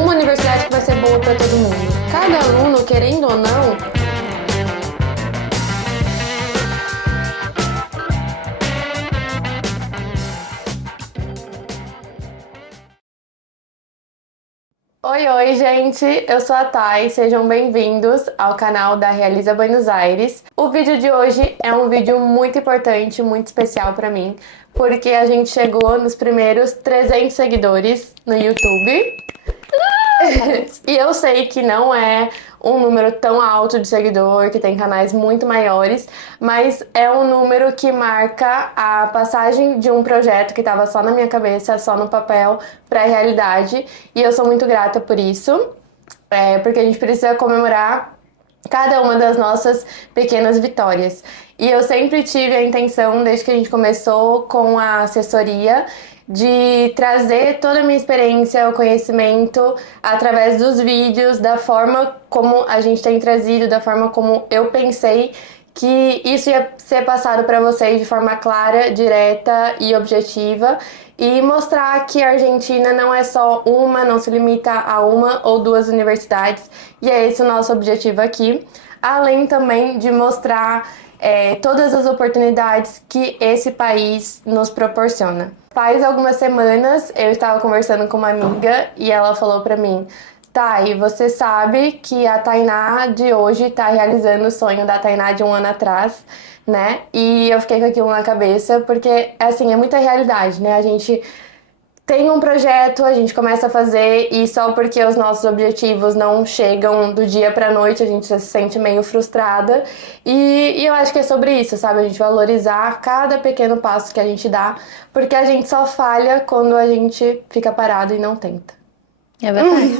uma universidade que vai ser boa para todo mundo. Cada aluno, querendo ou não, Oi, gente! Eu sou a Thay, sejam bem-vindos ao canal da Realiza Buenos Aires. O vídeo de hoje é um vídeo muito importante, muito especial pra mim, porque a gente chegou nos primeiros 300 seguidores no YouTube. E eu sei que não é um número tão alto de seguidor, que tem canais muito maiores, mas é um número que marca a passagem de um projeto que estava só na minha cabeça, só no papel, para a realidade, e eu sou muito grata por isso, porque a gente precisa comemorar cada uma das nossas pequenas vitórias. E eu sempre tive a intenção, desde que a gente começou com a assessoria, de trazer toda a minha experiência, o conhecimento, através dos vídeos, da forma como a gente tem trazido, da forma como eu pensei que isso ia ser passado para vocês de forma clara, direta e objetiva, e mostrar que a Argentina não é só uma, não se limita a uma ou duas universidades, e é esse o nosso objetivo aqui, além também de mostrar todas as oportunidades que esse país nos proporciona. Faz algumas semanas eu estava conversando com uma amiga e ela falou pra mim: Thay, você sabe que a Tainá de hoje está realizando o sonho da Tainá de um ano atrás, né? E eu fiquei com aquilo na cabeça porque, assim, é muita realidade, né? A gente tem um projeto, a gente começa a fazer e só porque os nossos objetivos não chegam do dia pra noite, a gente se sente meio frustrada. E eu acho que é sobre isso, sabe? A gente valorizar cada pequeno passo que a gente dá, porque a gente só falha quando a gente fica parado e não tenta. É verdade.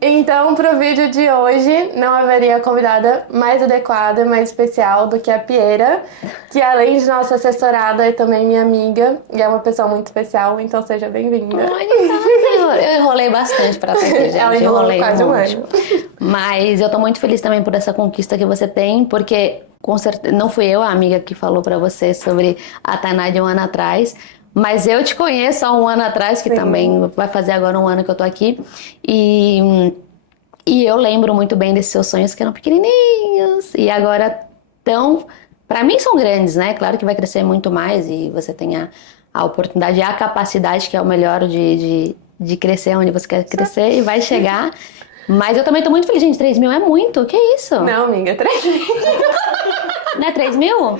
Então, pro vídeo de hoje, não haveria convidada mais adequada, mais especial do que a Piera, que além de nossa assessorada, é também minha amiga, e é uma pessoa muito especial, então seja bem-vinda. Eu enrolei bastante pra estar aqui, gente. Ela enrolou quase um ano. Mas eu tô muito feliz também por essa conquista que você tem, porque com certeza não fui eu a amiga que falou pra você sobre a Tainá de um ano atrás, mas eu te conheço há um ano atrás, que também vai fazer agora um ano que eu tô aqui. E eu lembro muito bem desses seus sonhos que eram pequenininhos. E agora tão... Pra mim são grandes, né? Claro que vai crescer muito mais e você tem a oportunidade e a capacidade, que é o melhor de crescer onde você quer crescer e vai chegar. Mas eu também tô muito feliz, gente. 3 mil é muito. Que isso? Não, amiga, 3 mil. Não é 3 mil?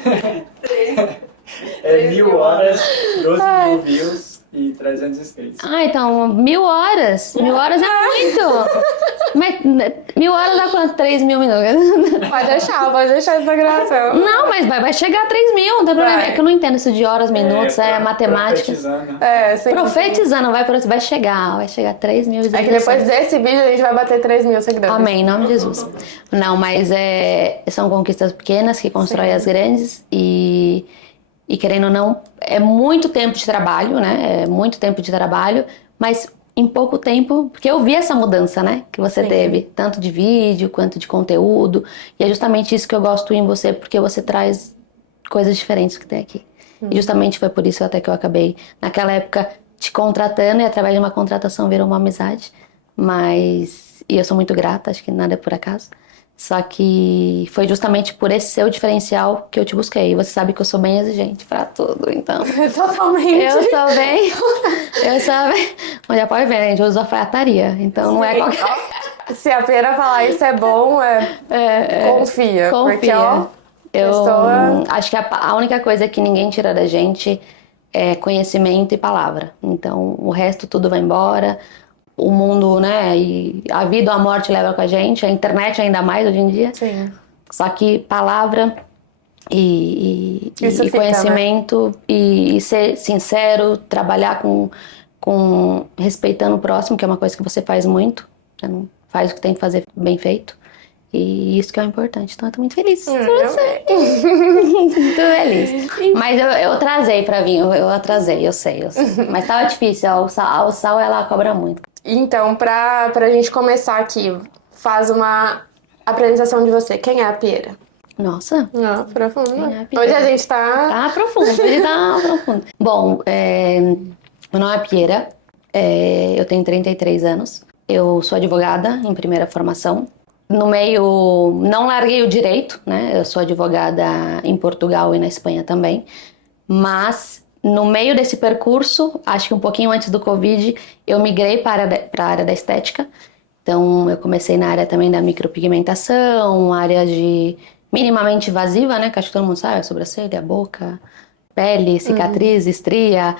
É 1000 horas, 12.000 views e 300 inscritos. Ah, então 1000 horas. 1000 horas é muito. Mas 1000 horas dá quanto? 3 mil minutos? Pode deixar essa gravação. Não, mas vai chegar a 3 mil, não tem problema. É que eu não entendo isso de horas, minutos, é matemática. Profetizando. Sim. Profetizando, vai chegar a 3 mil É que visualizações. depois desse vídeo a gente vai bater 3 mil seguidores. Amém, em nome de Jesus. Não, mas são conquistas pequenas que constroem as grandes e querendo ou não, é muito tempo de trabalho, né? É muito tempo de trabalho, mas em pouco tempo, porque eu vi essa mudança, né? Que você teve, tanto de vídeo quanto de conteúdo. E é justamente isso que eu gosto em você, porque você traz coisas diferentes que tem aqui. E justamente foi por isso até que eu acabei, naquela época, te contratando, e através de uma contratação virou uma amizade. E eu sou muito grata, acho que nada é por acaso. Só que foi justamente por esse seu diferencial que eu te busquei. E você sabe que eu sou bem exigente pra tudo, então... Totalmente. Eu sou bem... Mas já pode ver, gente, eu uso alfaiataria. Então não é qualquer... Se a Pera falar isso é bom, confia. Porque, ó, eu pessoa... acho que a única coisa que ninguém tira da gente é conhecimento e palavra. Então o resto tudo vai embora... O mundo, né, e a vida ou a morte leva com a gente, a internet ainda mais hoje em dia. Sim. Só que palavra e conhecimento, né? E ser sincero, trabalhar respeitando o próximo, que é uma coisa que você faz muito. Você não faz o que tem que fazer bem feito. E isso que é o importante. Então eu tô muito feliz por você. Muito feliz. Mas eu atrasei pra vir, eu atrasei, eu sei. Mas tava difícil, o sal ela cobra muito. Então, pra gente começar aqui, faz uma apresentação de você. Quem é a Piera? Nossa. Profundo. É Hoje a gente tá... Tá profundo, hoje tá profundo. Bom, meu nome é Piera, eu tenho 33 anos. Eu sou advogada em primeira formação. No meio, não larguei o direito, né? Eu sou advogada em Portugal e na Espanha também. Mas no meio desse percurso, acho que um pouquinho antes do Covid, eu migrei para a área da estética. Então, eu comecei na área também da micropigmentação, área de minimamente invasiva, né? Que acho que todo mundo sabe, a sobrancelha, a boca, pele, cicatriz, estria,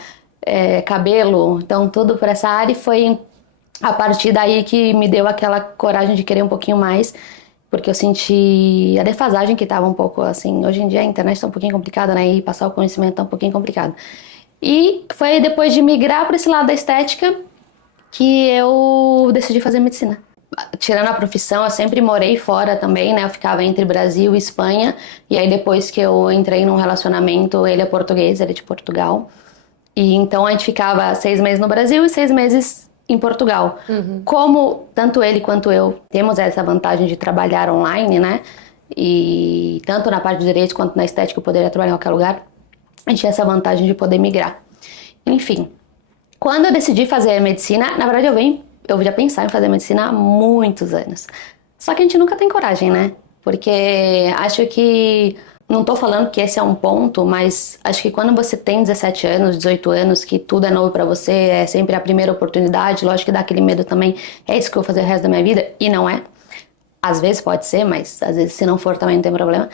cabelo. Então, tudo por essa área, e foi a partir daí que me deu aquela coragem de querer um pouquinho mais, porque eu senti a defasagem que estava um pouco assim. Hoje em dia a internet está um pouquinho complicada, né? E passar o conhecimento está um pouquinho complicado. E foi depois de migrar para esse lado da estética que eu decidi fazer medicina. Tirando a profissão, eu sempre morei fora também, né? Eu ficava entre Brasil e Espanha. E aí depois que eu entrei num relacionamento, ele é português, ele é de Portugal. E então a gente ficava 6 meses no Brasil e 6 meses em Portugal. Como tanto ele quanto eu temos essa vantagem de trabalhar online, né? E tanto na parte de direito quanto na estética eu poderia trabalhar em qualquer lugar. A gente tinha essa vantagem de poder migrar. Enfim, quando eu decidi fazer medicina, na verdade eu já pensava em fazer medicina há muitos anos. Só que a gente nunca tem coragem, né? Porque acho que, não tô falando que esse é um ponto, mas acho que quando você tem 17 anos, 18 anos, que tudo é novo pra você, é sempre a primeira oportunidade, lógico que dá aquele medo também, é isso que eu vou fazer o resto da minha vida, e não é. Às vezes pode ser, mas às vezes se não for também não tem problema.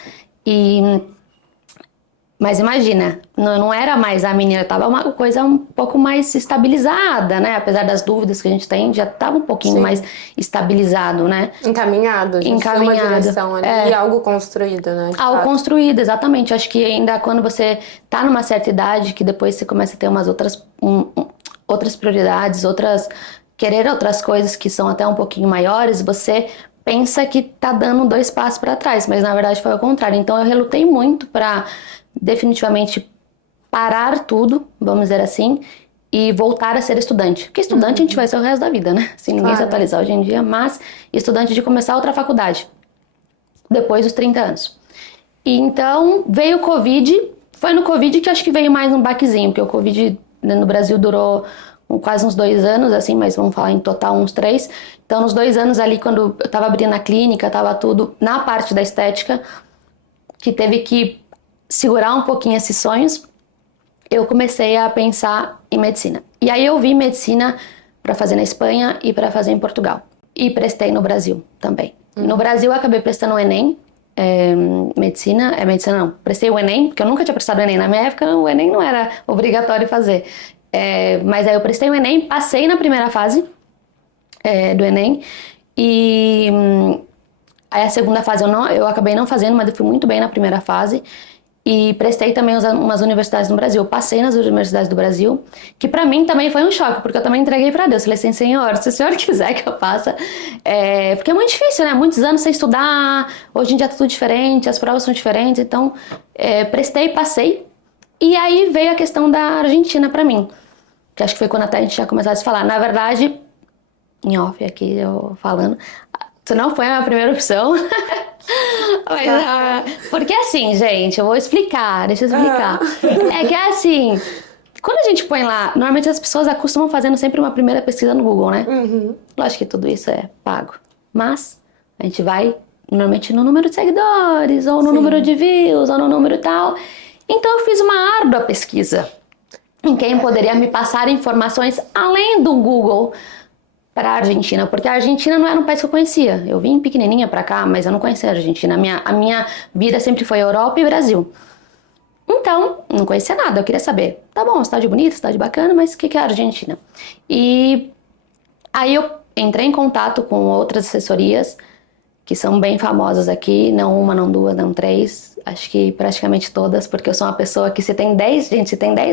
Mas imagina, não era mais a menina, tava uma coisa um pouco mais estabilizada, né? Apesar das dúvidas que a gente tem, já tava um pouquinho mais estabilizado, né? Encaminhado, a gente tem uma direção ali, algo construído, né? Algo construído, exatamente. Acho que ainda quando você tá numa certa idade, que depois você começa a ter umas outras prioridades, querer outras coisas que são até um pouquinho maiores, você pensa que tá dando 2 passos para trás, mas na verdade foi ao contrário. Então eu relutei muito para definitivamente parar tudo, vamos dizer assim, e voltar a ser estudante. Porque estudante a gente vai ser o resto da vida, né? Se ninguém se atualizar hoje em dia, mas estudante de começar outra faculdade, depois dos 30 anos. E então veio o Covid, foi no Covid que acho que veio mais um baquezinho, porque o Covid no Brasil durou quase uns 2 anos, assim, mas vamos falar em total uns 3. Então nos 2 anos ali, quando eu tava abrindo a clínica, tava tudo na parte da estética, que teve que segurar um pouquinho esses sonhos, eu comecei a pensar em medicina. E aí eu vi medicina para fazer na Espanha e para fazer em Portugal. E prestei no Brasil também. No Brasil eu acabei prestando o Enem, medicina não, prestei o Enem, porque eu nunca tinha prestado o Enem. Na minha época o Enem não era obrigatório fazer. Mas aí eu prestei o Enem, passei na primeira fase do Enem e aí a segunda fase eu acabei não fazendo, mas eu fui muito bem na primeira fase. E prestei também umas universidades no Brasil. Eu passei nas universidades do Brasil, que pra mim também foi um choque, porque eu também entreguei pra Deus. Falei assim, Senhor, se o Senhor quiser que eu faça... Porque é muito difícil, né? Muitos anos sem estudar, hoje em dia tá tudo diferente, as provas são diferentes. Então, prestei, passei. E aí veio a questão da Argentina pra mim, que acho que foi quando até a gente já começou a se falar. Na verdade, em off aqui, eu falando, isso não foi a minha primeira opção. Mas, porque assim, gente, eu vou explicar, deixa eu explicar. É que assim, quando a gente põe lá, normalmente as pessoas acostumam fazendo sempre uma primeira pesquisa no Google, né? Lógico que tudo isso é pago, mas a gente vai normalmente no número de seguidores, ou no número de views, ou no número tal. Então eu fiz uma árdua pesquisa em quem poderia me passar informações além do Google para a Argentina, porque a Argentina não era um país que eu conhecia. Eu vim pequenininha para cá, mas eu não conhecia a Argentina. A minha vida sempre foi Europa e Brasil. Então, não conhecia nada, eu queria saber. Tá bom, cidade bonita, cidade bacana, mas o que é a Argentina? E aí eu entrei em contato com outras assessorias, que são bem famosas aqui, não uma, não duas, não 3, acho que praticamente todas, porque eu sou uma pessoa que se tem 10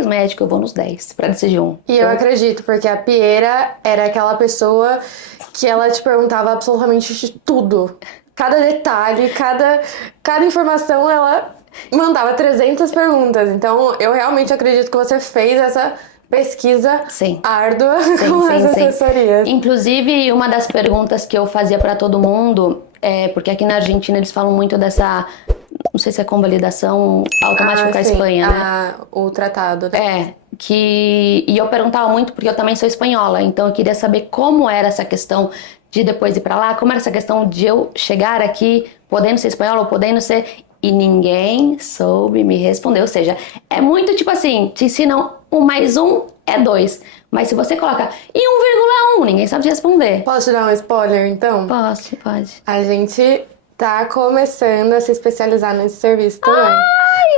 médicos, eu vou nos 10 pra decidir um. E eu acredito, porque a Piera era aquela pessoa que ela te perguntava absolutamente de tudo. Cada detalhe, cada informação, ela mandava 300 perguntas. Então, eu realmente acredito que você fez essa pesquisa árdua com as assessorias. Inclusive, uma das perguntas que eu fazia pra todo mundo, porque aqui na Argentina eles falam muito dessa, não sei se é convalidação automática com a sim, Espanha, né? o tratado, né? E eu perguntava muito porque eu também sou espanhola, então eu queria saber como era essa questão de depois ir pra lá, como era essa questão de eu chegar aqui podendo ser espanhola ou podendo ser, e ninguém soube me responder, ou seja, é muito tipo assim, te ensinam 1 mais 1 é 2, mas se você coloca e 1,1, ninguém sabe te responder. Posso te dar um spoiler, então? Posso, pode. A gente tá começando a se especializar nesse serviço também.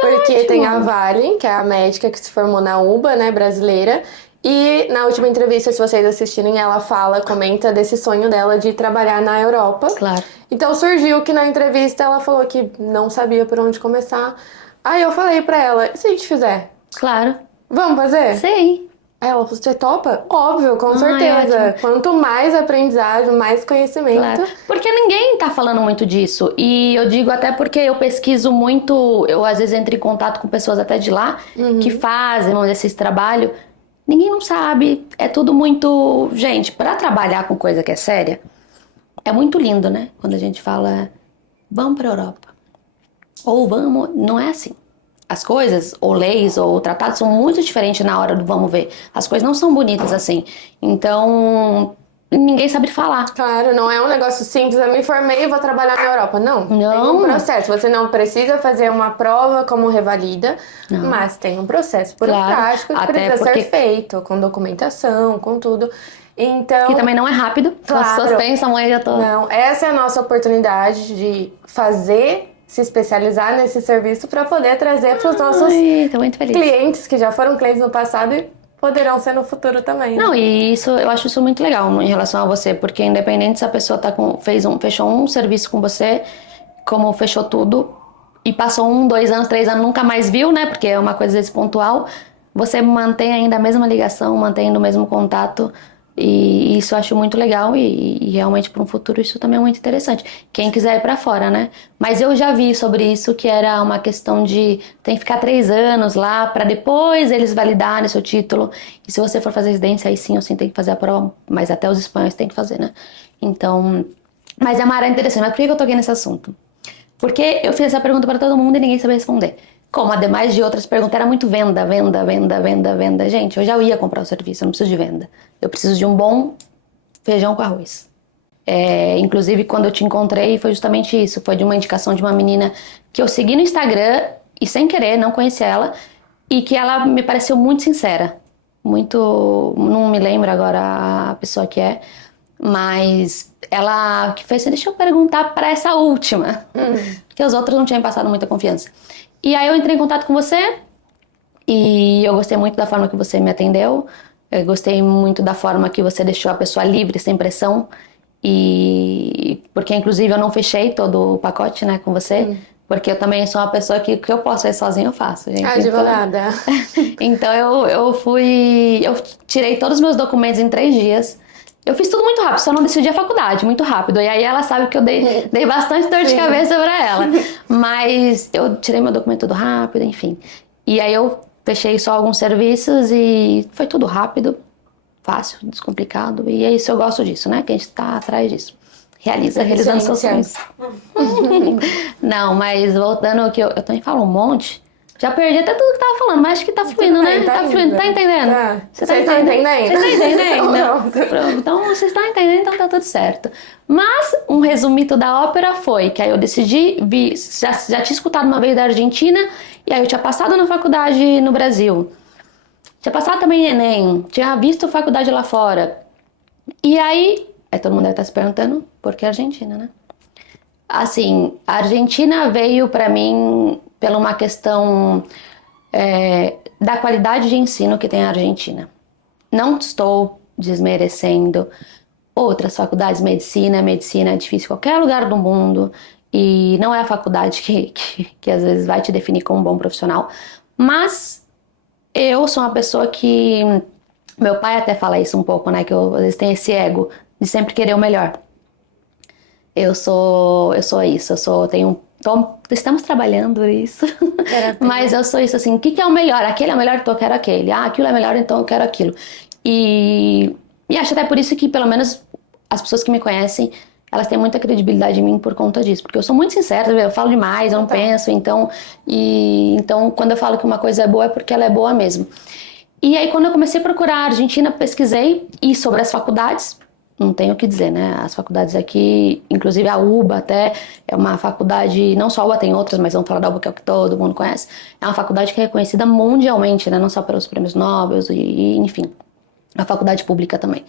Porque ótimo. tem a Vale, que é a médica que se formou na UBA, né, brasileira. E na última entrevista, se vocês assistirem, ela comenta desse sonho dela de trabalhar na Europa. Claro. Então surgiu que na entrevista ela falou que não sabia por onde começar. Aí eu falei pra ela, e se a gente fizer? Claro. Vamos fazer? Sei. Aí ela falou, você topa? Óbvio, com Ai, certeza. ótimo. Quanto mais aprendizagem, mais conhecimento. Claro. Porque ninguém tá falando muito disso. E eu digo até porque eu pesquiso muito, eu às vezes entro em contato com pessoas até de lá que fazem, vamos dizer, esse trabalho. Ninguém não sabe. É tudo muito. Gente, pra trabalhar com coisa que é séria, é muito lindo, né? Quando a gente fala, vamos pra Europa. Ou vamos. Não é assim. As coisas, ou leis, ou tratados, são muito diferentes na hora do vamos ver. As coisas não são bonitas assim. Então, ninguém sabe falar. Claro, não é um negócio simples, eu me formei e vou trabalhar na Europa. Não, tem um processo. Você não precisa fazer uma prova como revalida, mas tem um processo burocrático que precisa ser feito, com documentação, com tudo. Então, que também não é rápido. Claro. As pessoas pensam, eu já tô... Não, essa é a nossa oportunidade de fazer, se especializar nesse serviço para poder trazer para os nossos tô muito feliz. clientes, que já foram clientes no passado e poderão ser no futuro também. Né? Não, e isso, eu acho isso muito legal em relação a você, porque independente se a pessoa fechou um serviço com você, como fechou tudo, e passou 1, 2 anos, 3 anos, nunca mais viu, né? Porque é uma coisa às vezes pontual, você mantém ainda a mesma ligação, mantém o mesmo contato. E isso eu acho muito legal e realmente para um futuro isso também é muito interessante. Quem quiser ir para fora, né? Mas eu já vi sobre isso que era uma questão de tem que ficar 3 anos lá para depois eles validarem seu título. E se você for fazer residência, aí sim ou sim tem que fazer a prova, mas até os espanhóis tem que fazer, né? Então, mas é uma área interessante. Mas por que eu toquei nesse assunto? Porque eu fiz essa pergunta para todo mundo e ninguém sabia responder. Como, ademais de outras perguntas, era muito venda, venda, venda, venda, venda. Gente, eu já ia comprar o serviço, eu não preciso de venda. Eu preciso de um bom feijão com arroz. Inclusive, quando eu te encontrei, foi justamente isso. Foi de uma indicação de uma menina que eu segui no Instagram e sem querer, não conhecia ela. E que ela me pareceu muito sincera. Muito... Não me lembro agora a pessoa que é. Mas ela que fez assim, deixa eu perguntar para essa última. Porque os outros não tinham passado muita confiança. E aí eu entrei em contato com você e eu gostei muito da forma que você me atendeu. Eu gostei muito da forma que você deixou a pessoa livre, sem pressão. E porque inclusive eu não fechei todo o pacote, né, com você. Porque eu também sou uma pessoa que o que eu posso fazer sozinha eu faço, gente. Advogada. Então eu tirei todos os meus documentos em 3 dias. Eu fiz tudo muito rápido, só não decidi a faculdade, muito rápido. E aí ela sabe que eu dei bastante dor de cabeça pra ela. Mas eu tirei meu documento tudo rápido, enfim. E aí eu fechei só alguns serviços e foi tudo rápido, fácil, descomplicado. E é isso, eu gosto disso, né? Que a gente tá atrás disso. Realizando seus sonhos. Não, mas voltando ao que eu também falo um monte. Já perdi até tudo que tava falando, mas acho que tá fluindo, né? Tá fluindo, tá entendendo? Tá. Você tá entendendo? Você tá entendendo? Então, vocês estão entendendo, então tá tudo certo. Mas, um resumito da ópera foi que aí eu decidi, já tinha escutado uma vez da Argentina, e aí eu tinha passado na faculdade no Brasil. Tinha passado também em Enem, tinha visto faculdade lá fora. E aí todo mundo deve estar se perguntando, por que Argentina, né? Assim, a Argentina veio pra mim pela uma questão da qualidade de ensino que tem a Argentina. Não estou desmerecendo outras faculdades, medicina é difícil em qualquer lugar do mundo e não é a faculdade que às vezes vai te definir como um bom profissional, mas eu sou uma pessoa que, meu pai até fala isso um pouco, né, que eu às vezes tenho esse ego de sempre querer o melhor. Eu sou isso, estamos trabalhando isso, mas eu sou isso assim, o que é o melhor? Aquele é o melhor, então eu quero aquele. Aquilo é melhor, então eu quero aquilo. E acho até por isso que, pelo menos, as pessoas que me conhecem, elas têm muita credibilidade em mim por conta disso, porque eu sou muito sincera, eu falo demais, eu não penso, então quando eu falo que uma coisa é boa é porque ela é boa mesmo. E aí quando eu comecei a procurar a Argentina, pesquisei, e sobre as faculdades, não tenho o que dizer, né? As faculdades aqui, inclusive a UBA até, é uma faculdade, não só a UBA, tem outras, mas vamos falar da UBA que é o que todo mundo conhece, é uma faculdade que é reconhecida mundialmente, né? Não só pelos prêmios Nobel enfim, a faculdade pública também.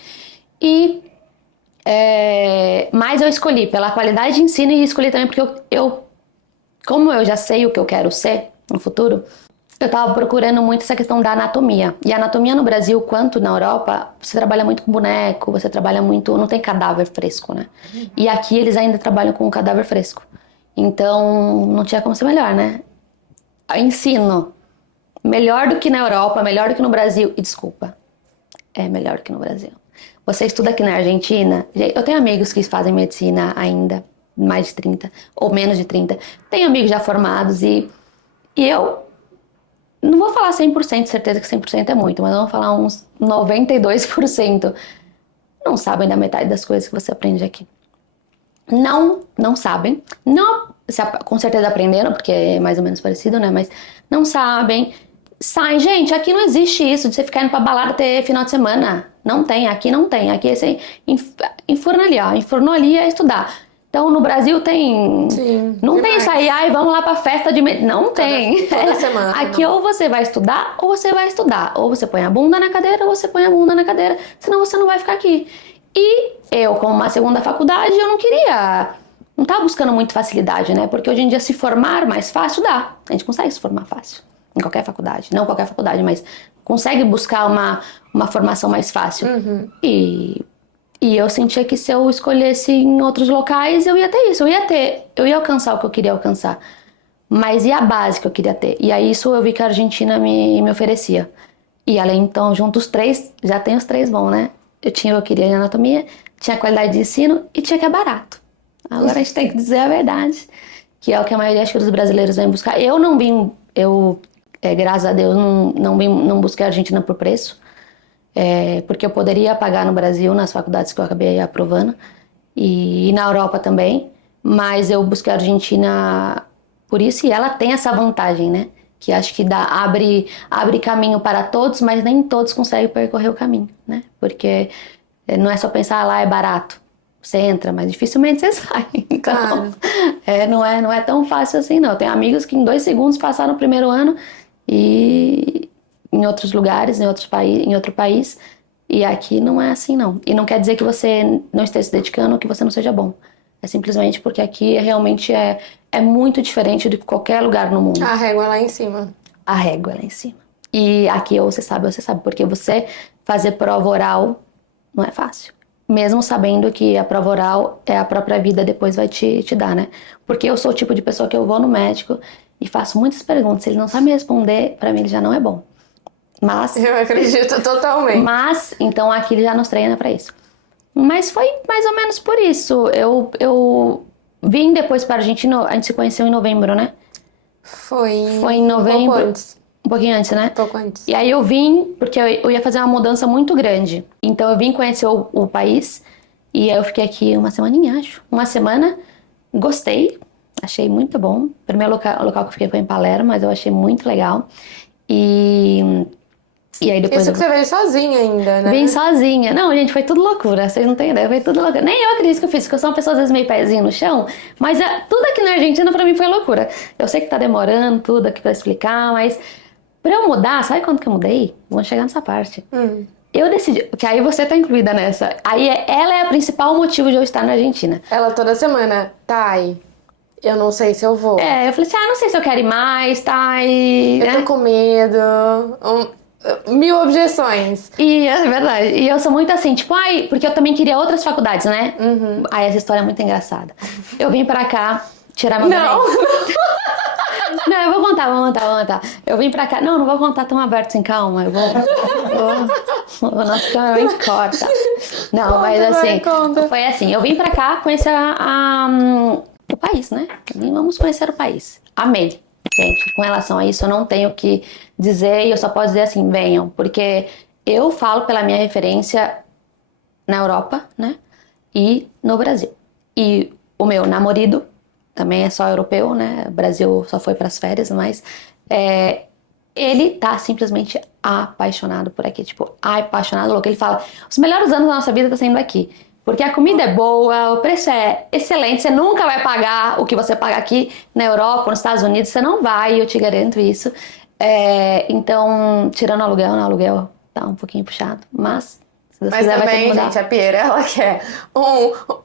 Mas eu escolhi pela qualidade de ensino e escolhi também porque como eu já sei o que eu quero ser no futuro, eu tava procurando muito essa questão da anatomia. E a anatomia no Brasil, quanto na Europa, você trabalha muito com boneco, você trabalha muito... Não tem cadáver fresco, né? E aqui eles ainda trabalham com cadáver fresco. Então, não tinha como ser melhor, né? Ensino. Melhor do que na Europa, melhor do que no Brasil. E desculpa, é melhor do que no Brasil. Você estuda aqui na Argentina... Eu tenho amigos que fazem medicina ainda, mais de 30, ou menos de 30. Tenho amigos já formados e eu... Não vou falar 100%, certeza que 100% é muito, mas vamos falar uns 92%. Não sabem da metade das coisas que você aprende aqui. Não sabem. Não, com certeza aprenderam, porque é mais ou menos parecido, né? Mas não sabem. Sai, gente, aqui não existe isso de você ficar indo pra balada ter final de semana. Não tem, aqui não tem. Aqui é você enfurna ali, ó. Enfurnou ali é estudar. Então, no Brasil tem... Sim, não demais. tem sair, ai, vamos lá pra festa de... Não tem. Toda semana. Aqui não. ou você vai estudar, ou você vai estudar. Ou você põe a bunda na cadeira, ou você põe a bunda na cadeira. Senão você não vai ficar aqui. E eu, como uma segunda faculdade, eu não queria... Não tava buscando muito facilidade, né? Porque hoje em dia se formar mais fácil dá. A gente consegue se formar fácil. Em qualquer faculdade. Não qualquer faculdade, mas consegue buscar uma formação mais fácil. Uhum. E eu sentia que se eu escolhesse em outros locais, eu ia ter isso. Eu ia alcançar o que eu queria alcançar. Mas e a base que eu queria ter? E aí isso eu vi que a Argentina me oferecia. E além, então, junto os três, já tem os três bons, né? Eu queria em anatomia, tinha qualidade de ensino e tinha que é barato. Agora a gente tem que dizer a verdade, que é o que a maioria, acho que, dos brasileiros vem buscar. Eu não vim, graças a Deus, não busquei a Argentina por preço. Porque eu poderia pagar no Brasil, nas faculdades que eu acabei aprovando, e na Europa também, mas eu busquei a Argentina por isso, e ela tem essa vantagem, né? Que acho que abre caminho para todos, mas nem todos conseguem percorrer o caminho, né? Porque não é só pensar, lá é barato. Você entra, mas dificilmente você sai. Então, não é tão fácil assim, não. Eu tenho amigos que em 2 segundos passaram o primeiro ano e... em outros lugares, em outro país, e aqui não é assim, não. E não quer dizer que você não esteja se dedicando ou que você não seja bom. É simplesmente porque aqui realmente é muito diferente de qualquer lugar no mundo. A régua é lá em cima. A régua é lá em cima. E aqui ou você sabe, porque você fazer prova oral não é fácil. Mesmo sabendo que a prova oral é a própria vida depois vai te dar, né? Porque eu sou o tipo de pessoa que eu vou no médico e faço muitas perguntas. Se ele não sabe me responder, pra mim ele já não é bom. Mas... Eu acredito totalmente. Mas, então aqui ele já nos treina pra isso. Mas foi mais ou menos por isso. Eu vim depois pra Argentina, a gente se conheceu em novembro, né? Foi em novembro. Um pouco antes. Um pouquinho antes, né? Um pouco antes. E aí eu vim, porque eu ia fazer uma mudança muito grande. Então eu vim conhecer o país. E aí eu fiquei aqui uma semaninha, acho. Uma semana. Gostei. Achei muito bom. O primeiro local que eu fiquei foi em Palermo, mas eu achei muito legal. E aí depois Isso que você veio sozinha ainda, né? Vim sozinha. Não, gente, foi tudo loucura. Vocês não têm ideia, foi tudo loucura. Nem eu acredito que eu fiz, porque eu sou uma pessoa às vezes meio pezinho no chão. Mas tudo aqui na Argentina pra mim foi loucura. Eu sei que tá demorando tudo aqui pra explicar, mas... Pra eu mudar, sabe quando que eu mudei? Vamos chegar nessa parte. Eu decidi... Que aí você tá incluída nessa. Aí ela é o principal motivo de eu estar na Argentina. Ela toda semana, Thay, eu não sei se eu vou. Eu falei assim, não sei se eu quero ir mais, Thay. Eu tô com medo. 1000 objeções. E é verdade. E eu sou muito assim, tipo, porque eu também queria outras faculdades, né? Aí essa história é muito engraçada. Eu vim pra cá tirar meu Não. Não, eu vou contar. Eu vim pra cá. Não vou contar tão aberto, assim, calma. Eu vou nossa câmera bem corta. Não, Conta, mas assim, conta. foi assim. Eu vim pra cá conhecer o país, né? Vamos conhecer o país. Amei. Gente, com relação a isso, eu não tenho o que dizer e eu só posso dizer assim, venham. Porque eu falo pela minha referência na Europa, né? E no Brasil. E o meu namorado também é só europeu, né? O Brasil só foi para as férias, mas ele tá simplesmente apaixonado por aqui, tipo, apaixonado, louco. Ele fala, os melhores anos da nossa vida tá sendo aqui. Porque a comida é boa, o preço é excelente, você nunca vai pagar o que você paga aqui na Europa, nos Estados Unidos, você não vai, eu te garanto isso. Então, tirando o aluguel tá um pouquinho puxado, mas se Deus Mas quiser vai ter que também, mudar. gente, a Pieira, ela quer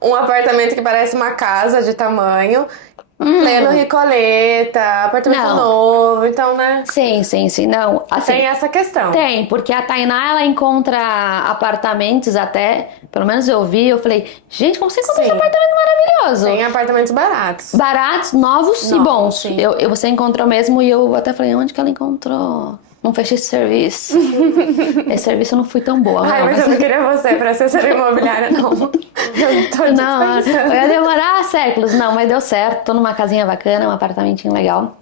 um apartamento que parece uma casa de tamanho, pleno Ricoleta, apartamento Não. novo, então, né? Sim, não, assim, Tem essa questão. tem, porque a Tainá, ela encontra apartamentos até, pelo menos eu vi, eu falei, gente, como você encontra esse Sim. apartamento maravilhoso? Tem apartamentos baratos. Baratos, novos e bons. sim. Você encontrou mesmo e eu até falei, onde que ela encontrou? Não fechei esse serviço. Esse serviço eu não fui tão boa. Ai, mas eu não queria você pra assessora imobiliária, não. Eu tô Não, dispensando. ia demorar séculos. Não, mas deu certo. Tô numa casinha bacana, um apartamentinho legal.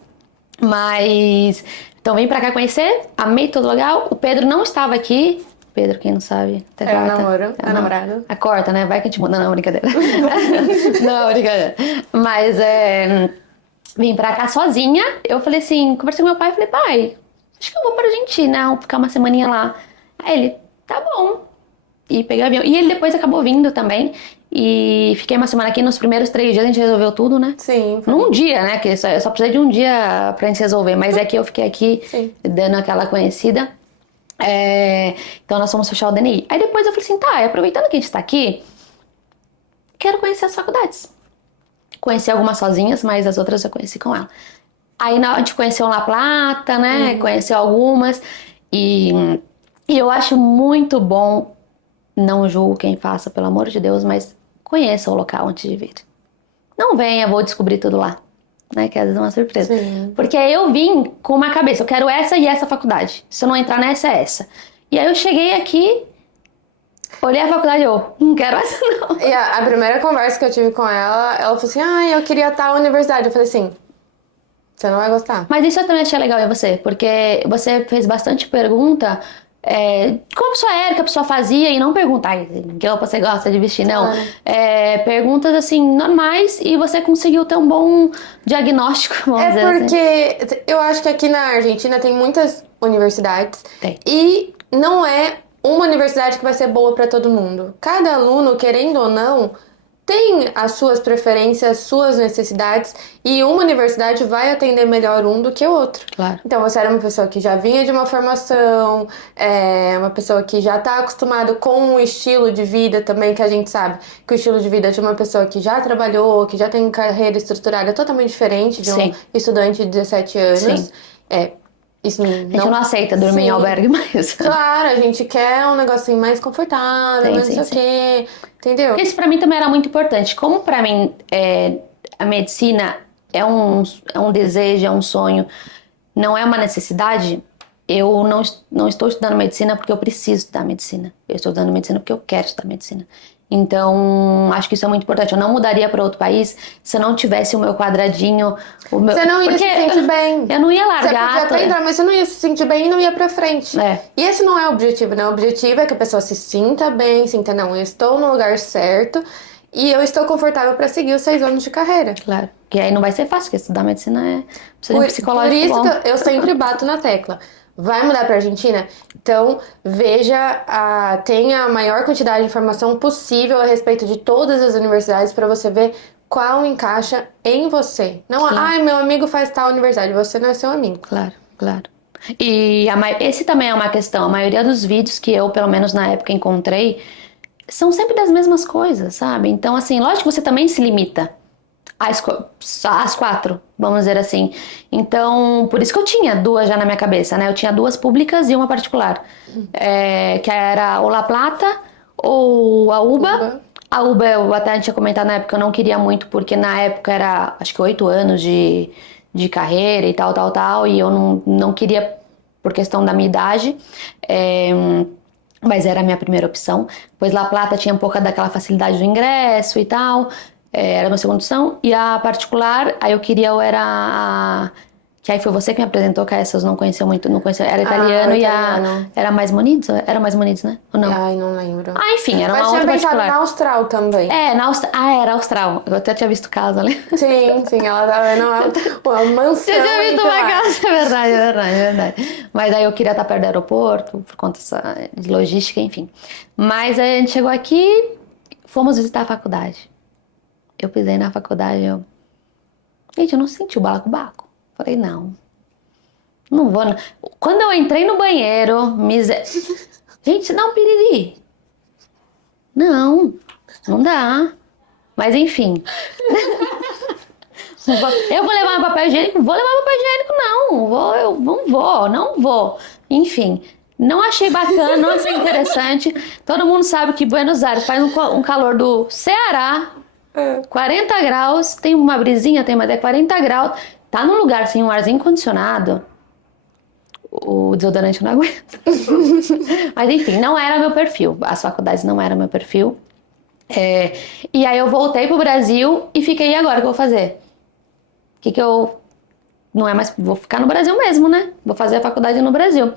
Mas, então vem pra cá conhecer. Amei todo lugar. O Pedro não estava aqui. Pedro, quem não sabe, até É o corta. namoro, é o namorado. A corta, né? Vai que a gente muda. Não, brincadeira. Não, brincadeira. Mas, vim pra cá sozinha. Eu falei assim, conversei com meu pai. Falei, pai, acho que eu vou pra Argentina. Vou ficar uma semaninha lá. Aí ele, tá bom. E peguei o avião. E ele depois acabou vindo também. E fiquei uma semana aqui. Nos primeiros 3 dias a gente resolveu tudo, né? Sim. Num dia, né? Que eu só precisei de um dia pra gente resolver. Mas é que eu fiquei aqui Sim. dando aquela conhecida. Então nós fomos fechar o DNI. Aí depois eu falei assim, tá, aproveitando que a gente tá aqui, quero conhecer as faculdades. Conheci algumas sozinhas, mas as outras eu conheci com ela. Aí a gente conheceu La Plata, né? Conheceu algumas. E eu acho muito bom, não julgo quem faça, pelo amor de Deus, mas conheça o local antes de vir. Não venha, vou descobrir tudo lá. Né? Que às vezes é uma surpresa. Sim. Porque eu vim com uma cabeça, eu quero essa e essa faculdade. Se eu não entrar nessa, é essa. E aí eu cheguei aqui, olhei a faculdade e eu, não quero essa não. E a primeira conversa que eu tive com ela falou assim, eu queria estar na universidade. Eu falei assim, você não vai gostar. Mas isso eu também achei legal em você, porque você fez bastante pergunta, como a pessoa era, o que a pessoa fazia, e não perguntar que roupa você gosta de vestir, não. Claro. Perguntas assim, normais, e você conseguiu ter um bom diagnóstico, vamos dizer assim. Porque eu acho que aqui na Argentina tem muitas universidades. Tem. E não é uma universidade que vai ser boa para todo mundo. Cada aluno, querendo ou não, tem as suas preferências, suas necessidades, e uma universidade vai atender melhor um do que o outro. Claro. Então você era uma pessoa que já vinha de uma formação, uma pessoa que já está acostumada com um estilo de vida também, que a gente sabe que o estilo de vida de uma pessoa que já trabalhou, que já tem carreira estruturada é totalmente diferente de um Sim. estudante de 17 anos. Sim. Isso A gente não aceita dormir em albergue mais. Claro, a gente quer um negocinho mais confortável, Sim, mais sim, não sei o quê, entendeu? Isso pra mim também era muito importante. Como pra mim a medicina é um desejo, é um sonho, não é uma necessidade, eu não estou estudando medicina porque eu preciso estudar medicina. Eu estou estudando medicina porque eu quero estudar medicina. Então, acho que isso é muito importante. Eu não mudaria para outro país se eu não tivesse o meu quadradinho. Você não ia se sentir bem. Eu não ia Você largar. podia até entrar, mas você não ia se sentir bem e não ia pra frente. É. E esse não é o objetivo, né? O objetivo é que a pessoa se sinta bem, sinta, não, eu estou no lugar certo e eu estou confortável pra seguir os 6 anos de carreira. Claro. Que aí não vai ser fácil, porque estudar medicina precisa de um psicológico Por isso bom. que eu sempre bato na tecla. Vai mudar pra Argentina? Então, tenha a maior quantidade de informação possível a respeito de todas as universidades pra você ver qual encaixa em você. Não, meu amigo faz tal universidade, você não é seu amigo. Claro. E esse também é uma questão. A maioria dos vídeos que eu, pelo menos na época, encontrei, são sempre das mesmas coisas, sabe? Então, assim, lógico que você também se limita às 4, vamos dizer assim. Então, por isso que eu tinha 2 já na minha cabeça, né? Eu tinha 2 públicas e uma particular. Que era ou La Plata ou a UBA. A UBA, eu até tinha comentado na época, eu não queria muito, porque na época era, acho que 8 anos de carreira e tal, e eu não queria por questão da minha idade. Mas era a minha primeira opção. Pois La Plata tinha um pouco daquela facilidade do ingresso e tal. Era a minha segunda opção. E a particular, aí eu queria, Que aí foi você que me apresentou, que essas não conheceu muito, não conheceu. Era italiano e italiano. era mais Muniz? Era mais Muniz, né? Ou não? Ai, não lembro. Ah, enfim, era Mas uma tinha outra pensado particular. na Austral também. Era austral. Eu até tinha visto casa ali. Sim, ela tá vendo uma mansão. Eu tinha visto então, uma casa, é verdade. Mas aí eu queria estar perto do aeroporto, por conta de logística, enfim. Mas aí a gente chegou aqui, fomos visitar a faculdade. Eu pisei na faculdade, Gente, eu não senti o balacobaco. Falei, não vou. Não. Quando eu entrei no banheiro, gente, dá um piriri. Não dá. Mas enfim. Eu vou levar papel higiênico? Vou levar papel higiênico, não. Não vou. Enfim, não achei bacana, não achei interessante. Todo mundo sabe que Buenos Aires faz um calor do Ceará, 40 graus, tem uma brisinha, mas é 40 graus. Tá num lugar sem um arzinho condicionado, o desodorante não aguenta. Mas enfim, não era meu perfil. As faculdades não eram meu perfil. E aí eu voltei pro Brasil e fiquei, e agora o que eu vou fazer? Não é mais, vou ficar no Brasil mesmo, né? Vou fazer a faculdade no Brasil.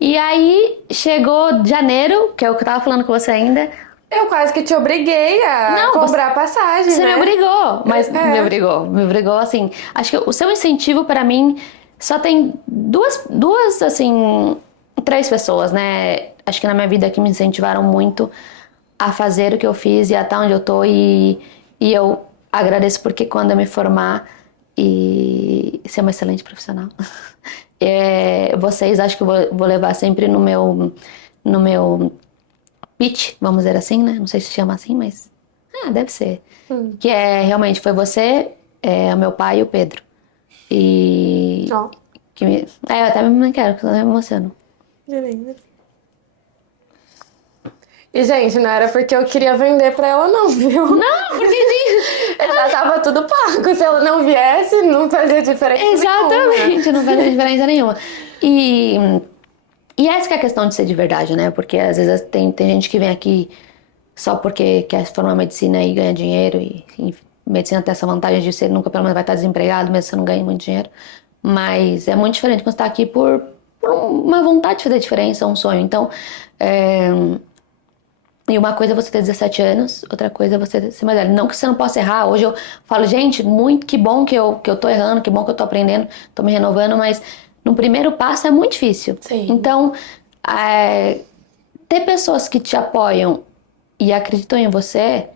E aí chegou janeiro, que é o que eu tava falando com você ainda. Eu quase que te obriguei a comprar passagem, Você né? me obrigou, mas me obrigou assim. Acho que o seu incentivo pra mim só tem duas assim, 3 pessoas, né? Acho que na minha vida que me incentivaram muito a fazer o que eu fiz e até onde eu tô, e eu agradeço porque quando eu me formar e ser uma excelente profissional, vocês acho que eu vou levar sempre no meu pitch, vamos dizer assim, né? Não sei se chama assim, mas deve ser. Que realmente foi você, o meu pai e o Pedro. E eu até me quero, porque eu me emociono. E, gente, não era porque eu queria vender pra ela, não, viu? Não, porque já tava tudo pago. Se ela não viesse, não fazia diferença exatamente, não fazia diferença nenhuma. E essa que é a questão de ser de verdade, né? Porque às vezes tem gente que vem aqui só porque quer se formar medicina e ganhar dinheiro. E medicina tem essa vantagem de você nunca pelo menos vai estar desempregado, mesmo se você não ganha muito dinheiro. Mas é muito diferente quando você está aqui por uma vontade de fazer diferença, um sonho. Então, e uma coisa é você ter 17 anos, outra coisa é você ser mais velho. Não que você não possa errar. Hoje eu falo, gente, que bom que eu tô errando, que bom que eu tô aprendendo, tô me renovando, mas no primeiro passo é muito difícil. Sim. Então, ter pessoas que te apoiam e acreditam em você,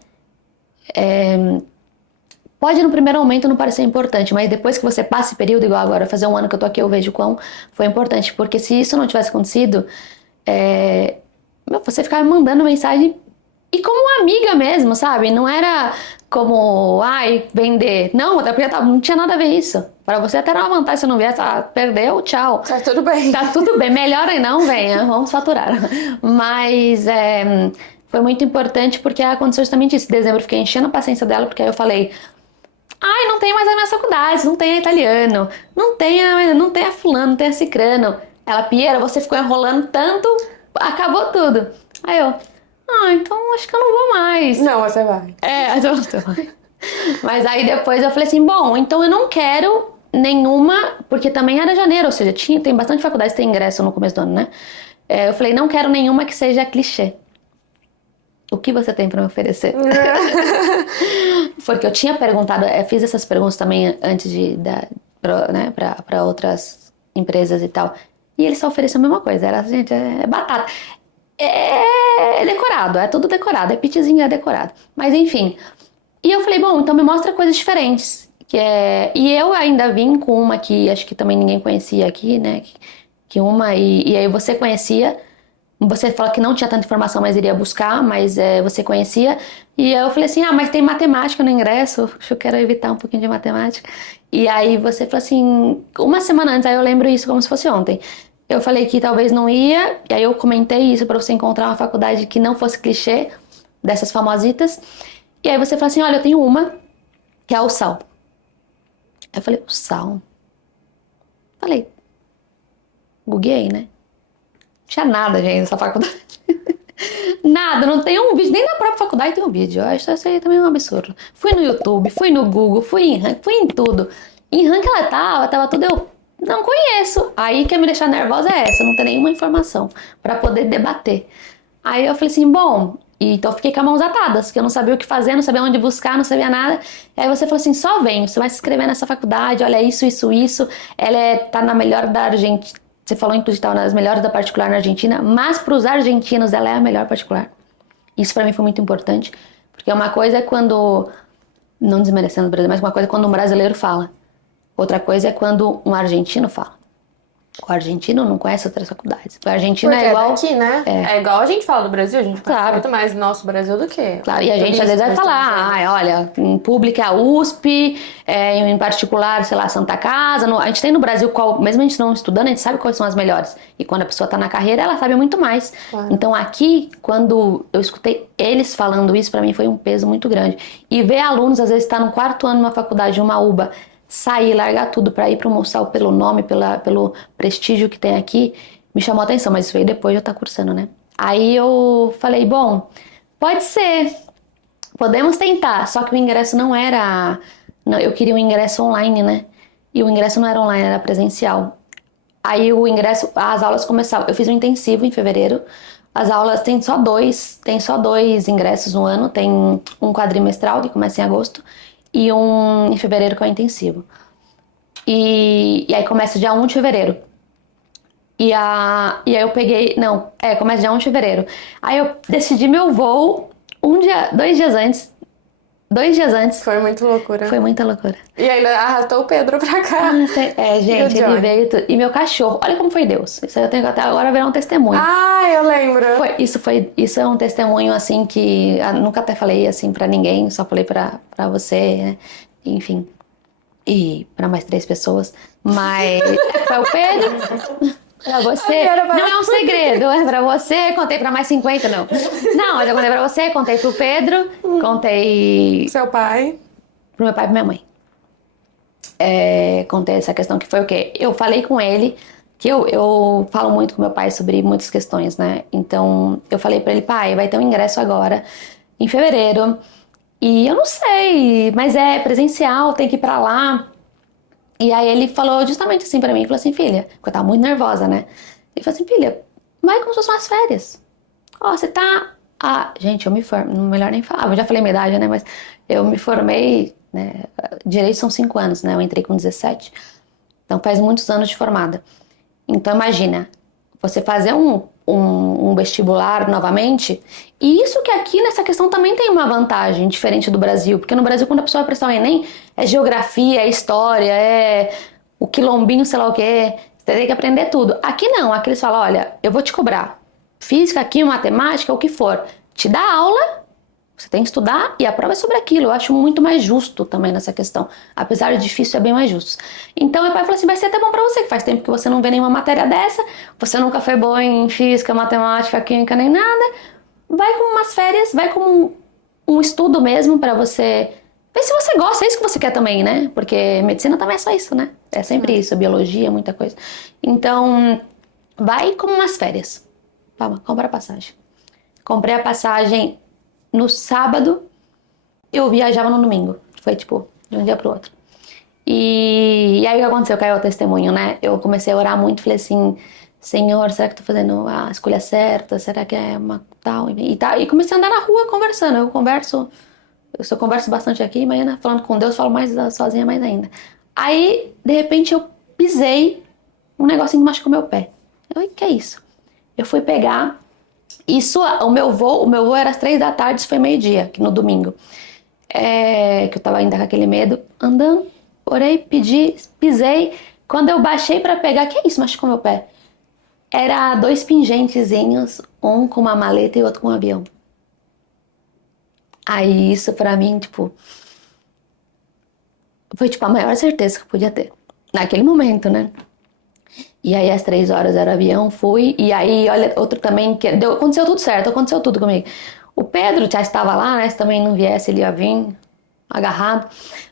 pode no primeiro momento não parecer importante, mas depois que você passa esse período, igual agora, fazer um ano que eu tô aqui, eu vejo quão foi importante. Porque se isso não tivesse acontecido, você ficava mandando mensagem e como uma amiga mesmo, sabe? Não era como, vender. Não, até porque não tinha nada a ver isso. Pra você até era uma vantagem, se não viesse, perdeu, tchau. Tá tudo bem. Tá tudo bem, melhor aí não, venha, vamos faturar. Mas foi muito importante porque aconteceu justamente isso. Em dezembro eu fiquei enchendo a paciência dela, porque aí eu falei, não tem mais a minha faculdade, não tem a italiano, não tem a fulano, não tem a cicrano. Ela, Piera, você ficou enrolando tanto, acabou tudo. Aí eu, então acho que eu não vou mais. Não, você vai. Mas aí depois eu falei assim, bom, então eu não quero nenhuma, porque também era janeiro, ou seja, tem bastante faculdades que tem ingresso no começo do ano, né? Eu falei, não quero nenhuma que seja clichê. O que você tem pra me oferecer? Porque eu tinha perguntado, fiz essas perguntas também antes pra outras empresas e tal. E eles só ofereciam a mesma coisa. Era, gente, é batata. É decorado, é tudo decorado. É pitchzinho, é decorado. Mas enfim. E eu falei, bom, então me mostra coisas diferentes. E eu ainda vim com uma que acho que também ninguém conhecia aqui, né? E aí você conhecia. Você falou que não tinha tanta informação, mas iria buscar, mas você conhecia. E aí eu falei assim, mas tem matemática no ingresso, eu quero evitar um pouquinho de matemática. E aí você falou assim, uma semana antes, aí eu lembro isso como se fosse ontem. Eu falei que talvez não ia, e aí eu comentei isso pra você encontrar uma faculdade que não fosse clichê, dessas famositas. E aí você falou assim, olha, eu tenho uma, que é a USAL. Aí eu falei, USAL? Falei, googlei, né? Não tinha nada, gente, nessa faculdade. Nada, não tem um vídeo, nem na própria faculdade tem um vídeo. Eu acho isso aí também um absurdo. Fui no YouTube, fui no Google, fui em tudo. Em ranking ela tava tudo eu... Não conheço. Aí que me deixar nervosa é essa, não ter nenhuma informação pra poder debater. Aí eu falei assim, bom, então eu fiquei com as mãos atadas, que eu não sabia o que fazer, não sabia onde buscar, não sabia nada. Aí você falou assim, só vem, você vai se inscrever nessa faculdade, olha isso. Ela tá na melhor da Argentina. Você falou, inclusive, que estava nas melhores da particular na Argentina, mas para os argentinos ela é a melhor particular. Isso para mim foi muito importante, porque uma coisa é quando, não desmerecendo o Brasil, mas uma coisa é quando um brasileiro fala. Outra coisa é quando um argentino fala. O argentino não conhece outras faculdades. O argentino Porque é igual... daqui, né? É igual a gente fala do Brasil, a gente conhece Claro. muito mais do nosso Brasil do que... Claro, e a gente às vezes vai falar, olha, em pública a USP, em particular, sei lá, Santa Casa. A gente tem no Brasil, mesmo a gente não estudando, a gente sabe quais são as melhores. E quando a pessoa tá na carreira, ela sabe muito mais. Claro. Então aqui, quando eu escutei eles falando isso, pra mim foi um peso muito grande. E ver alunos, às vezes, estar no 4º ano numa faculdade, uma UBA, sair, largar tudo pra ir pro Moçal pelo nome, pelo prestígio que tem aqui, me chamou a atenção, mas isso veio depois de eu estar cursando, né? Aí eu falei, bom, pode ser, podemos tentar, só que o ingresso não era... Não, eu queria um ingresso online, né? E o ingresso não era online, era presencial. Aí o ingresso, as aulas começavam, eu fiz um intensivo em fevereiro, as aulas tem só dois ingressos no ano, tem um quadrimestral que começa em agosto, e um em fevereiro que é o intensivo. E aí começa dia 1 de fevereiro. E aí eu peguei... Não, começa dia 1 de fevereiro. Aí eu decidi meu voo 2 dias antes. 2 dias antes. Foi muito loucura. Foi muita loucura. E ainda arrastou o Pedro pra cá. Gente, ele veio tudo. E meu cachorro, olha como foi Deus. Isso aí eu tenho que até agora virar um testemunho. Ah, eu lembro. Isso é um testemunho, assim, que nunca até falei, assim, pra ninguém. Só falei pra você, né? Enfim. E pra mais 3 pessoas. Mas foi o Pedro... Pra você, não é um segredo, é pra você, contei pra mais 50, não. Não, mas eu contei pra você, contei pro Pedro, contei Seu pai. pro meu pai e pra minha mãe. Contei essa questão que foi o quê? Eu falei com ele, que eu falo muito com meu pai sobre muitas questões, né? Então, eu falei pra ele, pai, vai ter um ingresso agora, em fevereiro, e eu não sei, mas é presencial, tem que ir pra lá. E aí ele falou justamente assim pra mim, falou assim, filha, porque eu tava muito nervosa, né? Ele falou assim, filha, vai como se fossem umas férias. Você tá... gente, eu me formei, melhor nem falar, eu já falei minha idade, né? Mas eu me formei, né? Direito são 5 anos, né? Eu entrei com 17. Então faz muitos anos de formada. Então imagina, você fazer um vestibular novamente, e isso que aqui nessa questão também tem uma vantagem diferente do Brasil, porque no Brasil quando a pessoa vai prestar o Enem, é geografia, é história, é o quilombinho, sei lá o que, você tem que aprender tudo. Aqui não, aqui eles falam, olha, eu vou te cobrar física, química, matemática, o que for, te dá aula, você tem que estudar e a prova é sobre aquilo. Eu acho muito mais justo também nessa questão. Apesar de difícil, é bem mais justo. Então meu pai falou assim, vai ser até bom pra você, que faz tempo que você não vê nenhuma matéria dessa, você nunca foi boa em física, matemática, química, nem nada. Vai com umas férias, vai com um estudo mesmo pra você ver se você gosta, é isso que você quer também, né? Porque medicina também é só isso, né? É sempre isso, biologia, muita coisa. Então, vai com umas férias. Calma, compra a passagem. Comprei a passagem no sábado, eu viajava no domingo. Foi tipo, de um dia pro outro. E aí o que aconteceu? Caiu o testemunho, né? Eu comecei a orar muito, falei assim, Senhor, será que eu tô fazendo a escolha certa? Será que é uma tal? E comecei a andar na rua conversando. Eu converso bastante aqui, mas né, falando com Deus, falo mais sozinha mais ainda. Aí, de repente, eu pisei um negocinho que machucou meu pé. O que é isso? Eu fui pegar... o meu voo era às 3 da tarde, isso foi meio-dia, no domingo. Que eu tava ainda com aquele medo, andando, orei, pisei. Quando eu baixei pra pegar, que é isso? Machucou meu pé. Era 2 pingentezinhos, um com uma maleta e outro com um avião. Aí isso pra mim, tipo... Foi tipo a maior certeza que eu podia ter. Naquele momento, né? E aí às 3 horas era o avião, fui. E aí, olha, outro também... aconteceu tudo certo, aconteceu tudo comigo. O Pedro já estava lá, né? Se também não viesse, ele ia vir agarrado.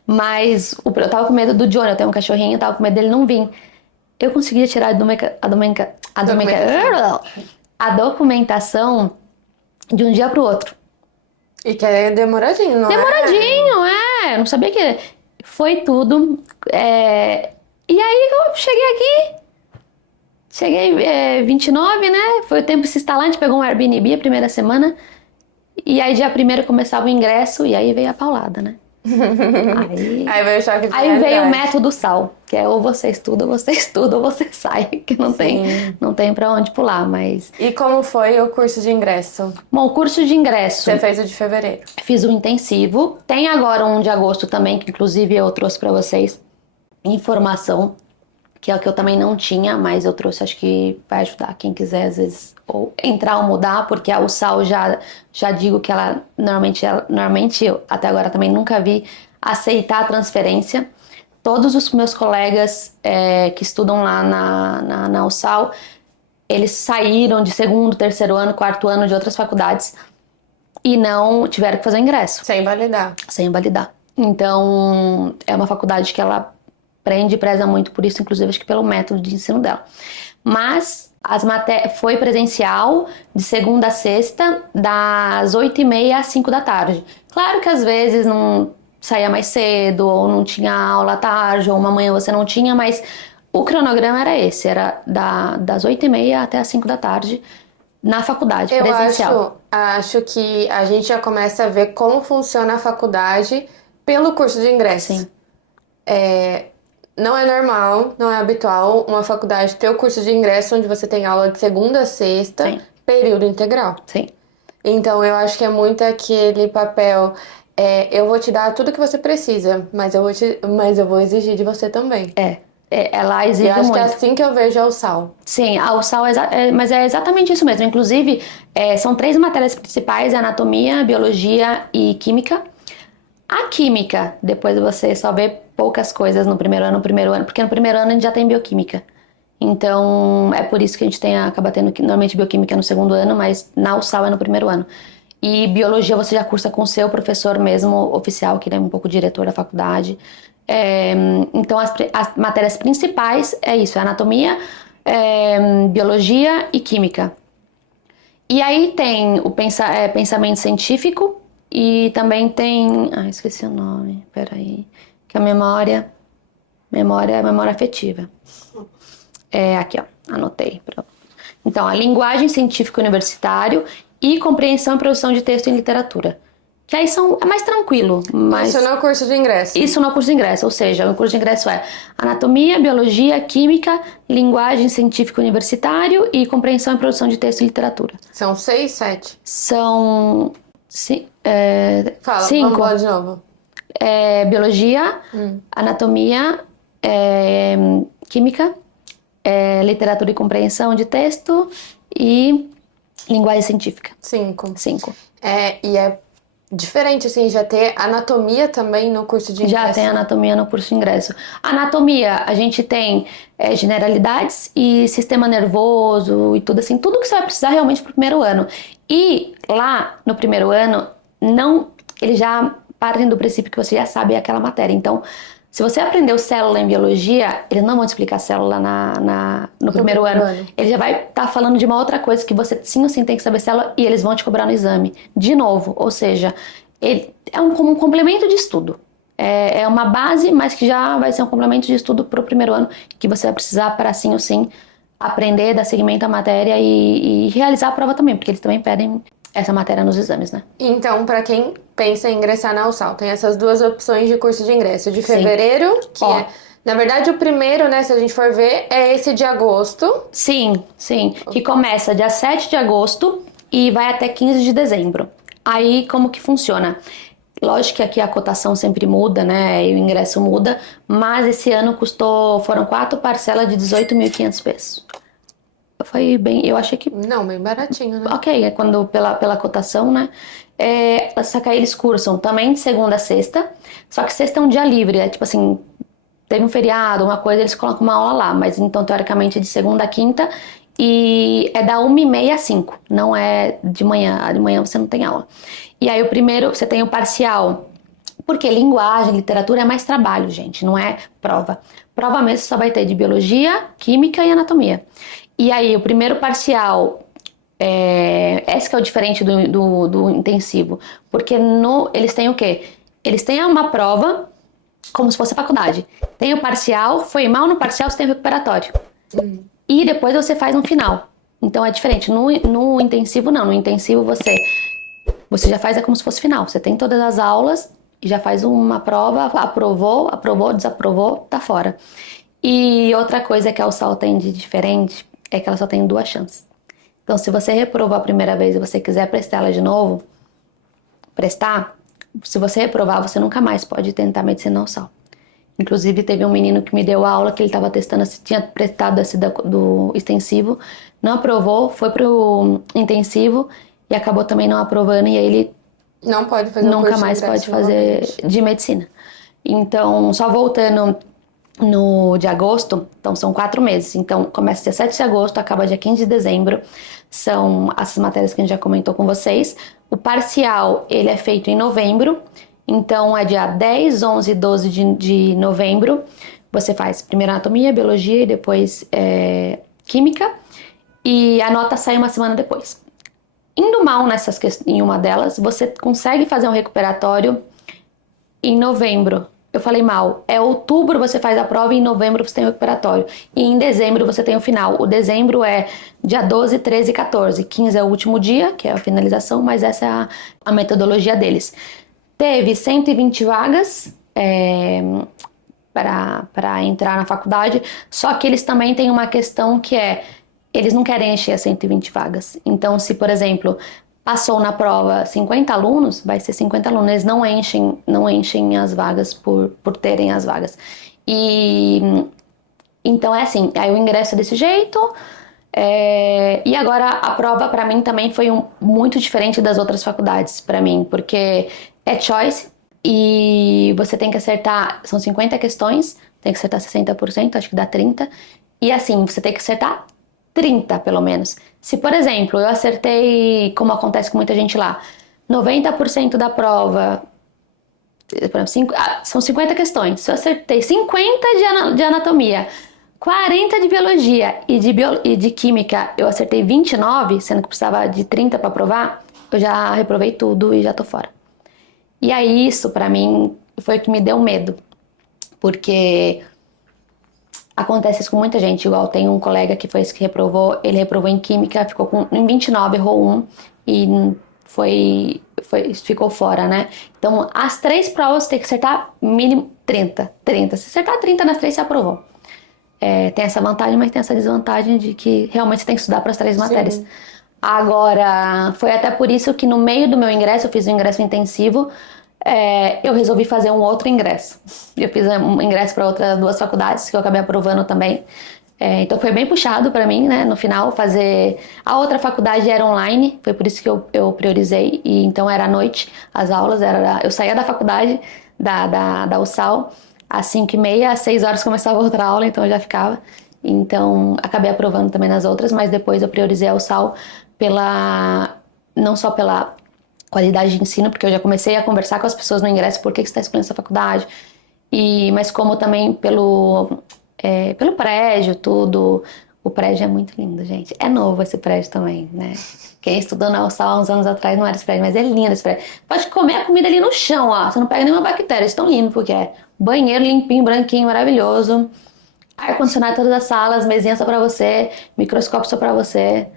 Mas eu tava com medo do Johnny, eu tenho um cachorrinho, eu tava com medo dele não vir. Eu consegui tirar a documentação de um dia pro outro. E que é demoradinho, não Demoradinho, eu não sabia que... Foi tudo. E aí eu cheguei 29, né? Foi o tempo se instalar, a gente pegou um Airbnb a primeira semana. E aí dia 1º começava o ingresso e aí veio a paulada, né? Aí veio o choque de Aí veio o realidade. método SAL, que é ou você estuda, ou você sai, que não tem pra onde pular, mas... E como foi o curso de ingresso? Bom, o curso de ingresso, Você fez o de fevereiro. fiz o intensivo, tem agora um de agosto também, que inclusive eu trouxe pra vocês informação, que é o que eu também não tinha, mas eu trouxe, acho que vai ajudar quem quiser, às vezes, ou entrar ou mudar, porque a USAL já digo que normalmente eu até agora também nunca vi aceitar a transferência. Todos os meus colegas que estudam lá na USAL, eles saíram de 2º, 3º ano, 4º ano de outras faculdades e não tiveram que fazer o ingresso. Sem validar. Sem validar. Então, é uma faculdade que ela prende e preza muito por isso, inclusive acho que pelo método de ensino dela. Mas foi presencial de segunda a sexta, das 8h30 às 5 da tarde. Claro que às vezes não saía mais cedo, ou não tinha aula à tarde, ou uma manhã você não tinha, mas o cronograma era esse, era das 8h30 até as 5 da tarde na faculdade, presencial. Acho que a gente já começa a ver como funciona a faculdade pelo curso de ingresso. Sim. Não é normal, não é habitual uma faculdade ter o curso de ingresso onde você tem aula de segunda a sexta, Sim. período integral. Sim. Então eu acho que é muito aquele papel, eu vou te dar tudo que você precisa, mas eu vou exigir de você também. Ela exige Eu acho muito. que é assim que eu vejo a USAL. Sim, a USAL mas é exatamente isso mesmo. Inclusive, são 3 matérias principais, anatomia, biologia e química. A química, depois você só vê poucas coisas no primeiro ano, porque no primeiro ano a gente já tem bioquímica. Então, é por isso que a gente acaba tendo normalmente bioquímica no 2º ano, mas na USAL é no primeiro ano. E biologia você já cursa com o seu professor mesmo, oficial, que ele é um pouco diretor da faculdade. Então, as matérias principais é isso, é anatomia, biologia e química. E aí tem o pensamento científico e também tem... esqueci o nome, peraí. Que é a memória afetiva. Aqui, ó, anotei. Então, a linguagem científica universitário e compreensão e produção de texto em literatura. Que aí é mais tranquilo. Isso não é o curso de ingresso. Isso não é o curso de ingresso, ou seja, o curso de ingresso é anatomia, biologia, química, linguagem científica universitário e compreensão e produção de texto em literatura. São 6, 7? São... Fala, 5. vamos lá de novo. Biologia, anatomia, química, literatura e compreensão de texto e linguagem científica. 5. 5. E é diferente, assim, já ter anatomia também no curso de ingresso. Já tem anatomia no curso de ingresso. Anatomia, a gente tem generalidades e sistema nervoso e tudo assim, tudo que você vai precisar realmente pro primeiro ano. E lá no primeiro ano, eles já partem do princípio que você já sabe aquela matéria. Então, se você aprendeu célula em biologia, eles não vão te explicar célula no primeiro ano. Ele já vai estar falando de uma outra coisa que você sim ou sim tem que saber célula e eles vão te cobrar no exame. De novo, ou seja, ele é como um complemento de estudo. É uma base, mas que já vai ser um complemento de estudo para o primeiro ano, que você vai precisar para sim ou sim aprender, dar seguimento à matéria e realizar a prova também, porque eles também pedem essa matéria nos exames, né? Então, para quem pensa em ingressar na USAL, tem essas 2 opções de curso de ingresso. De fevereiro, que na verdade, o primeiro, né, se a gente for ver, é esse de agosto. Sim. Que começa dia 7 de agosto e vai até 15 de dezembro. Aí, como que funciona? Lógico que aqui a cotação sempre muda, né, e o ingresso muda, mas esse ano foram 4 parcelas de 18.500 pesos. Foi bem, eu achei que... Não, bem baratinho, né? Ok, quando pela cotação, né? Só que aí eles cursam também de segunda a sexta, só que sexta é um dia livre, tipo assim, teve um feriado, uma coisa, eles colocam uma aula lá, mas então teoricamente é de segunda a quinta e é da 1h30 às 5, não é de manhã você não tem aula. E aí o primeiro, você tem o parcial, porque linguagem, literatura é mais trabalho, gente, não é prova. Prova mesmo só vai ter de biologia, química e anatomia. E aí, o primeiro parcial, esse que é o diferente do intensivo, porque eles têm o quê? Eles têm uma prova como se fosse a faculdade. Tem o parcial, foi mal no parcial, você tem o recuperatório. E depois você faz no final. Então é diferente. No intensivo, não. No intensivo você já faz como se fosse final. Você tem todas as aulas e já faz uma prova, aprovou, desaprovou, tá fora. E outra coisa que a USAL tem de diferente é que ela só tem 2 chances. Então, se você reprovou a primeira vez e você quiser prestar ela de novo, se você reprovar, você nunca mais pode tentar medicina na USAL. Inclusive, teve um menino que me deu aula que ele estava testando, tinha prestado esse do extensivo, não aprovou, foi pro intensivo e acabou também não aprovando, e aí ele Não pode fazer nunca mais pode fazer de medicina. Então, só voltando no de agosto, então são 4 meses. Então, começa dia 7 de agosto, acaba dia 15 de dezembro. São essas matérias que a gente já comentou com vocês. O parcial, ele é feito em novembro. Então, é dia 10, 11 e 12 de novembro. Você faz primeiro anatomia, biologia e depois química. E a nota sai uma semana depois. Indo mal em uma delas, você consegue fazer um recuperatório em novembro. Eu falei mal. É outubro você faz a prova e em novembro você tem o recuperatório. E em dezembro você tem o final. O dezembro é dia 12, 13 e 14. 15 é o último dia, que é a finalização, mas essa é a metodologia deles. Teve 120 vagas para entrar na faculdade, só que eles também têm uma questão que eles não querem encher as 120 vagas. Então, se, por exemplo, passou na prova 50 alunos, vai ser 50 alunos. Eles não enchem as vagas por terem as vagas. E então é assim, aí o ingresso é desse jeito. E agora a prova para mim também foi muito diferente das outras faculdades para mim, porque é choice e você tem que acertar, são 50 questões, tem que acertar 60%, acho que dá 30%. E assim, você tem que acertar 30, pelo menos. Se, por exemplo, eu acertei, como acontece com muita gente lá, 90% da prova, por exemplo, são 50 questões. Se eu acertei 50 de anatomia, 40 de biologia e de química, eu acertei 29, sendo que precisava de 30 para aprovar, eu já reprovei tudo e já tô fora. E aí isso, pra mim, foi o que me deu medo. Porque acontece isso com muita gente, igual tem um colega que foi esse que reprovou, ele reprovou em química, ficou em 29, errou 1 e ficou fora, né? Então, as 3 provas tem que acertar mínimo 30. Se acertar 30 nas 3, você aprovou. Tem essa vantagem, mas tem essa desvantagem de que realmente você tem que estudar para as 3 matérias. Sim. Agora, foi até por isso que no meio do meu ingresso, eu fiz um ingresso intensivo, eu resolvi fazer um outro ingresso. Eu fiz um ingresso para outras 2 faculdades que eu acabei aprovando também. Então foi bem puxado para mim, né? No final, fazer... A outra faculdade era online, foi por isso que eu priorizei. E então era à noite, as aulas. Eu saía da faculdade, da USAL, às 5h30, às 6 horas começava outra aula, então eu já ficava. Então acabei aprovando também nas outras, mas depois eu priorizei a USAL não só pela qualidade de ensino, porque eu já comecei a conversar com as pessoas no ingresso, por que você está escolhendo essa faculdade, mas como também pelo prédio, tudo. O prédio é muito lindo, gente. É novo esse prédio também, né? Quem estudou na USAL há uns anos atrás não era esse prédio, mas é lindo esse prédio. Pode comer a comida ali no chão, ó. Você não pega nenhuma bactéria, é tão lindo porque é banheiro limpinho, branquinho, maravilhoso. Ar-condicionado em todas as salas, mesinha só pra você, microscópio só pra você.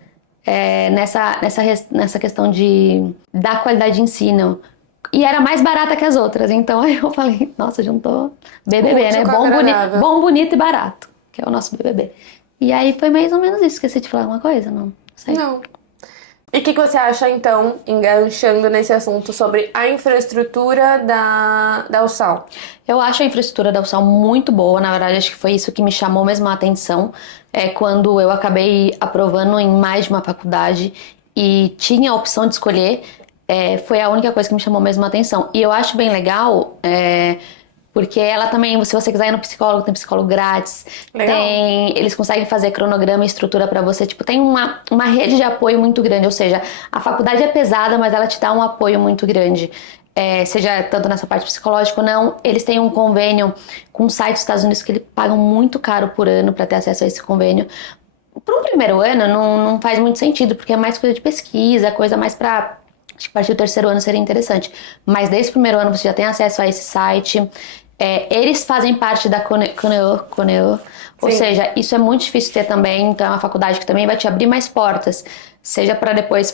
Nessa questão da qualidade de ensino. E era mais barata que as outras. Então aí eu falei, nossa, juntou BBB, né? Bom, bonito e barato, que é o nosso BBB. E aí foi mais ou menos isso. Esqueci de falar alguma coisa? Não sei. Não. E o que você acha, então, enganchando nesse assunto sobre a infraestrutura da USAL? Eu acho a infraestrutura da USAL muito boa. Na verdade, acho que foi isso que me chamou mesmo a atenção. Quando eu acabei aprovando em mais de uma faculdade e tinha a opção de escolher, foi a única coisa que me chamou mesmo a atenção. E eu acho bem legal, porque ela também, se você quiser ir no psicólogo, tem psicólogo grátis. Eles conseguem fazer cronograma e estrutura pra você. Tipo, tem uma rede de apoio muito grande. Ou seja, a faculdade é pesada, mas ela te dá um apoio muito grande. Seja tanto nessa parte psicológica ou não. Eles têm um convênio com um site dos Estados Unidos que eles pagam muito caro por ano para ter acesso a esse convênio. Para um primeiro ano não faz muito sentido, porque é mais coisa de pesquisa, coisa mais para... Acho que a partir do terceiro ano seria interessante. Mas desde o primeiro ano você já tem acesso a esse site. Eles fazem parte da CUNEO, ou Sim. seja, isso é muito difícil de ter também, então é uma faculdade que também vai te abrir mais portas, seja para depois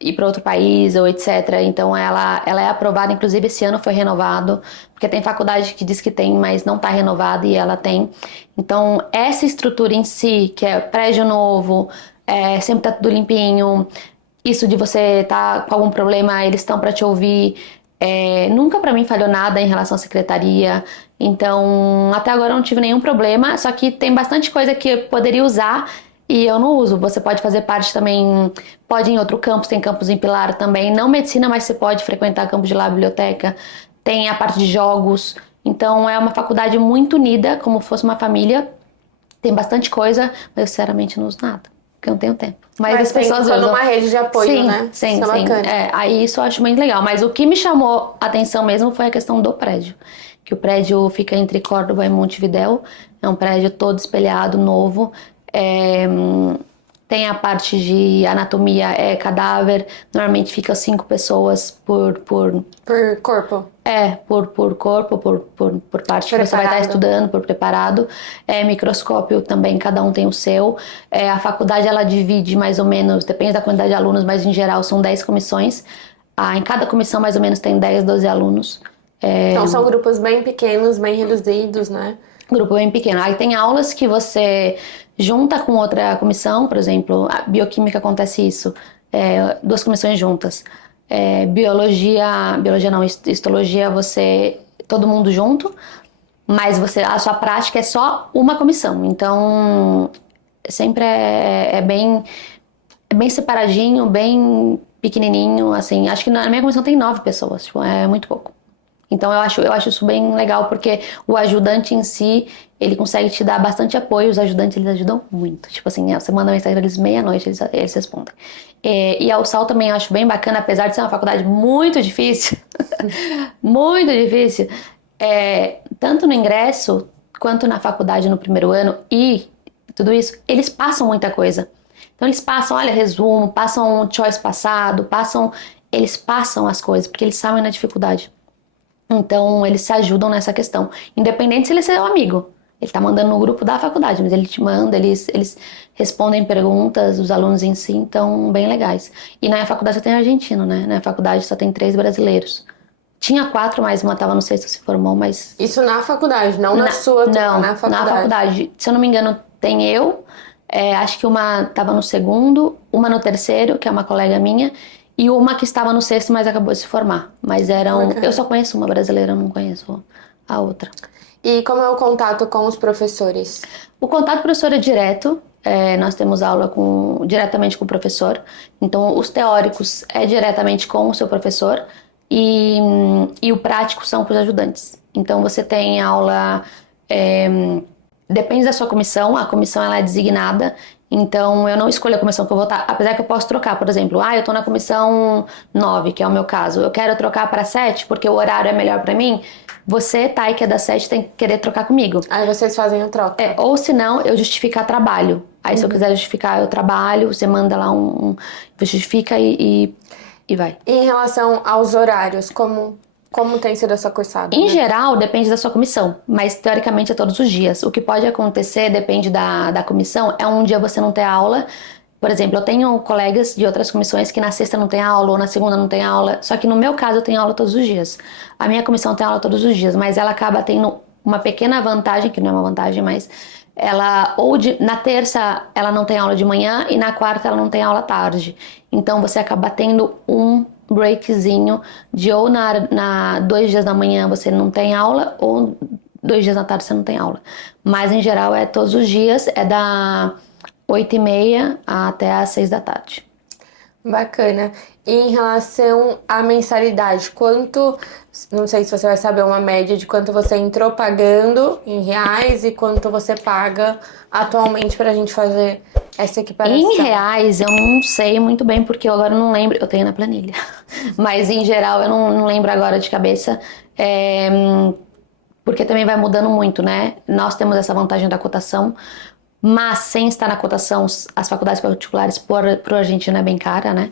ir para outro país ou etc. Então ela é aprovada, inclusive esse ano foi renovado, porque tem faculdade que diz que tem, mas não está renovada e ela tem. Então essa estrutura em si, que é prédio novo, sempre tá tudo limpinho, isso de você tá com algum problema, eles estão para te ouvir. Nunca para mim falhou nada em relação à secretaria, então até agora eu não tive nenhum problema, só que tem bastante coisa que eu poderia usar e eu não uso. Você pode fazer parte também, pode ir em outro campus, tem campus em Pilar também, não medicina, mas você pode frequentar campus de lá, biblioteca, tem a parte de jogos, então é uma faculdade muito unida, como fosse uma família, tem bastante coisa, mas eu sinceramente não uso nada, porque eu não tenho tempo. Mas as tem pessoas toda usam. uma rede de apoio, Sim, né? sim, Isso é sim. bacana. Aí isso eu acho muito legal. Mas o que me chamou a atenção mesmo foi a questão do prédio. Que o prédio fica entre Córdoba e Montevidéu. É um prédio todo espelhado, novo. Tem a parte de anatomia, cadáver. Normalmente fica 5 pessoas por Por corpo. por corpo, por parte que você vai estar Preparado. estudando, por preparado. Microscópio também, cada um tem o seu. A faculdade, ela divide mais ou menos, depende da quantidade de alunos, mas em geral são 10 comissões. Em cada comissão, mais ou menos, tem 10, 12 alunos. Então são grupos bem pequenos, bem reduzidos, né? Grupo bem pequeno. Aí tem aulas que você junta com outra comissão, por exemplo, a bioquímica acontece isso, 2 comissões juntas. Biologia não, histologia, todo mundo junto, mas a sua prática é só uma comissão. Então, sempre é bem separadinho, bem pequenininho, assim. Acho que na minha comissão tem 9 pessoas, tipo, é muito pouco. Então eu acho isso bem legal, porque o ajudante em si, ele consegue te dar bastante apoio, os ajudantes eles ajudam muito. Tipo assim, você manda mensagem pra eles meia-noite, eles respondem. E a USAL também eu acho bem bacana, apesar de ser uma faculdade muito difícil, muito difícil, tanto no ingresso, quanto na faculdade no primeiro ano e tudo isso, eles passam muita coisa. Então eles passam, olha, resumo, passam um choice passado, eles passam as coisas, porque eles sabem na dificuldade. Então, eles se ajudam nessa questão. Independente se ele é seu amigo. Ele tá mandando no grupo da faculdade, mas ele te manda, eles respondem perguntas, os alunos em si, então, bem legais. E na faculdade só tem argentino, né? Na faculdade só tem 3 brasileiros. Tinha 4, mas uma tava no sexto, se formou, mas... Isso na faculdade, não na sua turma, Não, na faculdade. na faculdade. Se eu não me engano, tem eu, acho que uma tava no segundo, uma no terceiro, que é uma colega minha, e uma que estava no sexto, mas acabou de se formar. Mas Bacana. eu só conheço uma brasileira, eu não conheço a outra. E como é o contato com os professores? O contato professor é direto, nós temos aula diretamente com o professor. Então, os teóricos é diretamente com o seu professor e o prático são com os ajudantes. Então, você tem aula... depende da sua comissão, a comissão ela é designada. Então, eu não escolho a comissão que eu vou estar, apesar que eu posso trocar, por exemplo, eu tô na comissão 9, que é o meu caso, eu quero trocar para 7 porque o horário é melhor para mim, você, Thay, que é da 7, tem que querer trocar comigo. Aí vocês fazem a troca. Ou se não, eu justificar trabalho. Aí se eu quiser justificar, eu trabalho, você manda lá justifica e vai. E em relação aos horários, como tem sido essa cursada? Em geral, depende da sua comissão, mas teoricamente é todos os dias. O que pode acontecer, depende da comissão, é um dia você não ter aula. Por exemplo, eu tenho colegas de outras comissões que na sexta não tem aula, ou na segunda não tem aula, só que no meu caso eu tenho aula todos os dias. A minha comissão tem aula todos os dias, mas ela acaba tendo uma pequena vantagem, que não é uma vantagem, mas na terça ela não tem aula de manhã e na quarta ela não tem aula à tarde. Então você acaba tendo um breakzinho de ou 2 dias da manhã você não tem aula ou 2 dias da tarde você não tem aula. Mas em geral é todos os dias, da 8h30 até às 6 da tarde. Bacana. E em relação à mensalidade, não sei se você vai saber uma média de quanto você entrou pagando em reais e quanto você paga atualmente pra gente fazer essa equiparação. Em reais eu não sei muito bem, porque eu agora não lembro, eu tenho na planilha, mas em geral eu não lembro agora de cabeça, porque também vai mudando muito, né? Nós temos essa vantagem da cotação, mas sem estar na cotação, as faculdades particulares pro argentino é bem cara, né?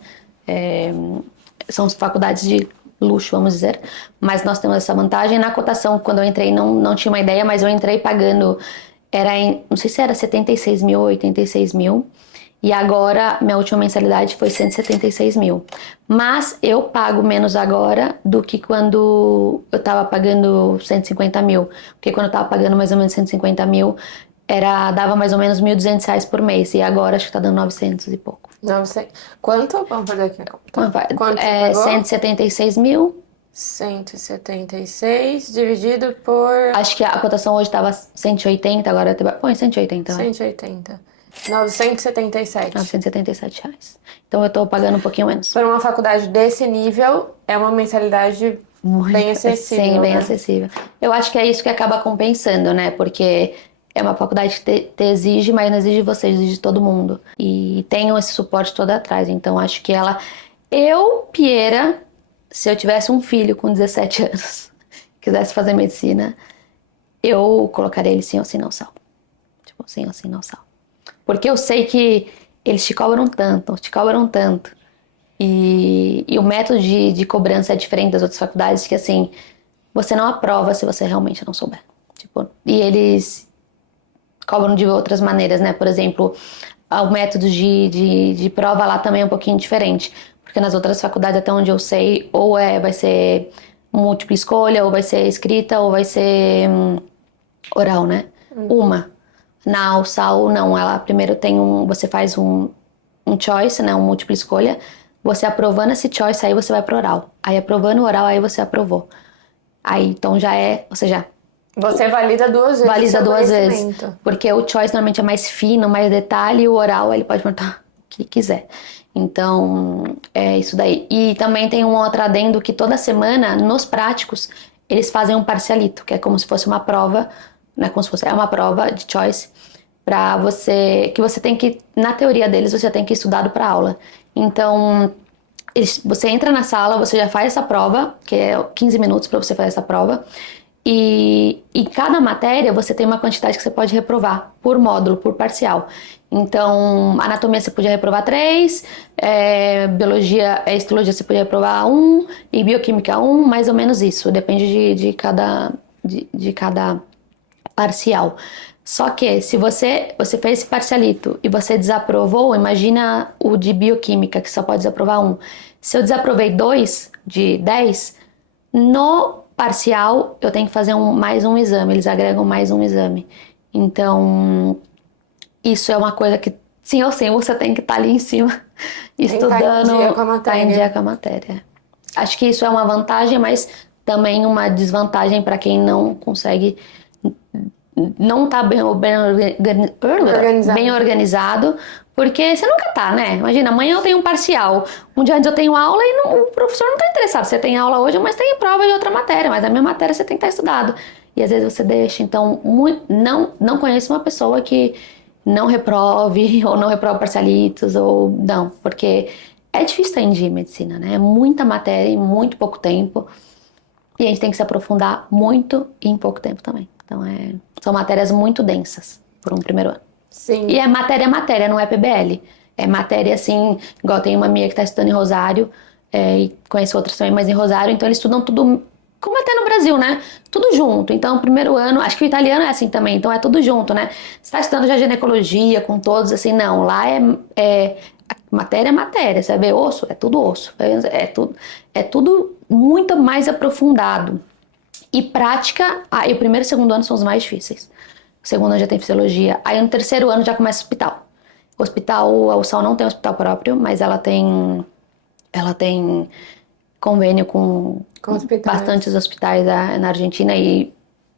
São faculdades de luxo, vamos dizer, mas nós temos essa vantagem. Na cotação, quando eu entrei, não tinha uma ideia, mas eu entrei pagando, não sei se era 76 mil ou 86 mil, e agora minha última mensalidade foi 176 mil. Mas eu pago menos agora do que quando eu tava pagando 150 mil, porque quando eu tava pagando mais ou menos 150 mil, dava mais ou menos R$ 1.200 por mês, e agora acho que tá dando 900 e pouco. 900. Quanto? Vamos fazer aqui. Quanto você É pagou? 176 mil. 176 dividido por Acho que a cotação hoje tava 180, agora põe 180, vai. 180. 977. 977 reais. Então eu tô pagando um pouquinho menos. Para uma faculdade desse nível, é uma mensalidade bem acessível. Sim, bem né? acessível. Eu acho que é isso que acaba compensando, né? Porque é uma faculdade que te exige, mas não exige você, exige todo mundo. E tenho esse suporte todo atrás. Então acho que Pieira, se eu tivesse um filho com 17 anos, quisesse fazer medicina, eu colocaria ele sim ou sim não sal. Tipo, sim ou sim não sal. Porque eu sei que eles te cobram tanto. E o método de cobrança é diferente das outras faculdades, que assim, você não aprova se você realmente não souber. Tipo, e eles cobram de outras maneiras, né? Por exemplo, o método de prova lá também é um pouquinho diferente. Porque nas outras faculdades, até onde eu sei, ou vai ser múltipla escolha, ou vai ser escrita, ou vai ser oral, né? Uma. Na USAL, não. Ela primeiro você faz um choice, né? Um múltipla escolha. Você aprovando esse choice, aí você vai pro oral. Aí aprovando o oral, aí você aprovou. Aí, então Você valida duas vezes. valida o seu duas vezes. conhecimento. Porque o choice normalmente é mais fino, mais detalhe, e o oral ele pode perguntar o que quiser. Então, é isso daí. E também tem um outro adendo que toda semana, nos práticos, eles fazem um parcialito, que é como se fosse uma prova, né? Como se fosse uma prova de choice, para que você tem que, na teoria deles, você tem que ir estudado para aula. Então, você entra na sala, você já faz essa prova, que é 15 minutos para você fazer essa prova, e em cada matéria você tem uma quantidade que você pode reprovar por módulo, por parcial. Então, anatomia você podia reprovar 3, biologia, histologia você podia reprovar 1, e bioquímica 1, mais ou menos isso, depende de cada parcial. Só que se você fez esse parcialito e você desaprovou, imagina o de bioquímica, que só pode desaprovar 1. Se eu desaprovei 2 de 10, no parcial eu tenho que fazer mais um exame, eles agregam mais um exame. Então, isso é uma coisa que, sim ou sim, você tem que estar ali em cima, estudando, tá em dia com a matéria. Acho que isso é uma vantagem, mas também uma desvantagem para quem não consegue, não tá bem organizado, porque você nunca tá, né? Imagina, amanhã eu tenho um parcial, um dia antes eu tenho aula e o professor não tá interessado. Você tem aula hoje, mas tem prova de outra matéria, mas a minha matéria você tem que estar estudado. E às vezes você deixa. Então, não conheço uma pessoa que não reprove ou não reprova parcialitos, ou não, porque é difícil estar em medicina, né? É muita matéria em muito pouco tempo. E a gente tem que se aprofundar muito em pouco tempo também. Então, são matérias muito densas por um primeiro ano. Sim. E é matéria, não é PBL. É matéria, assim, igual tem uma amiga que está estudando em Rosário, e conheço outras também, mas em Rosário, então eles estudam tudo, como até no Brasil, né? Tudo junto. Então, primeiro ano, acho que o italiano é assim também, então é tudo junto, né? Você está estudando já ginecologia com todos, assim, não. Lá matéria é matéria, você vai ver osso, é tudo osso. É tudo muito mais aprofundado. E prática, e o primeiro e o segundo ano são os mais difíceis. O segundo ano já tem fisiologia. Aí no terceiro ano já começa o hospital. O hospital, a USAL não tem hospital próprio, mas ela tem convênio com bastantes hospitais na Argentina e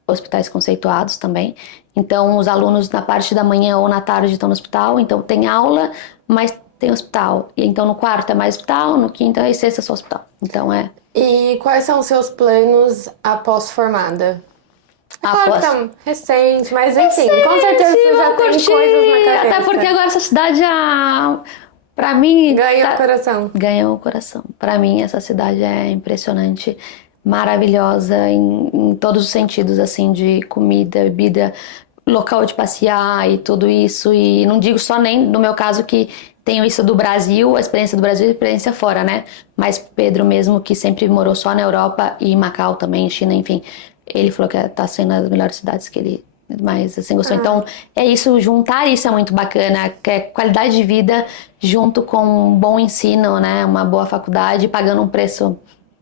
hospitais conceituados também. Então os alunos na parte da manhã ou na tarde estão no hospital, então tem aula, mas tem hospital. E então no quarto é mais hospital, no quinto e sexta é só hospital. Então E quais são os seus planos após formada? Claro que tá recente, mas enfim, com certeza você já tem coisas na cabeça. Até porque agora essa cidade pra mim... Ganha o coração. Ganha o coração. Pra mim essa cidade é impressionante, maravilhosa em todos os sentidos, assim, de comida, bebida, local de passear e tudo isso. E não digo só nem no meu caso que tenho isso do Brasil, a experiência do Brasil e a experiência fora, né? Mas Pedro mesmo, que sempre morou só na Europa e em Macau também, China, enfim, ele falou que tá sendo uma das melhores cidades que ele mais assim gostou. Então, é isso, juntar isso é muito bacana, que é qualidade de vida junto com um bom ensino, né? Uma boa faculdade, pagando um preço.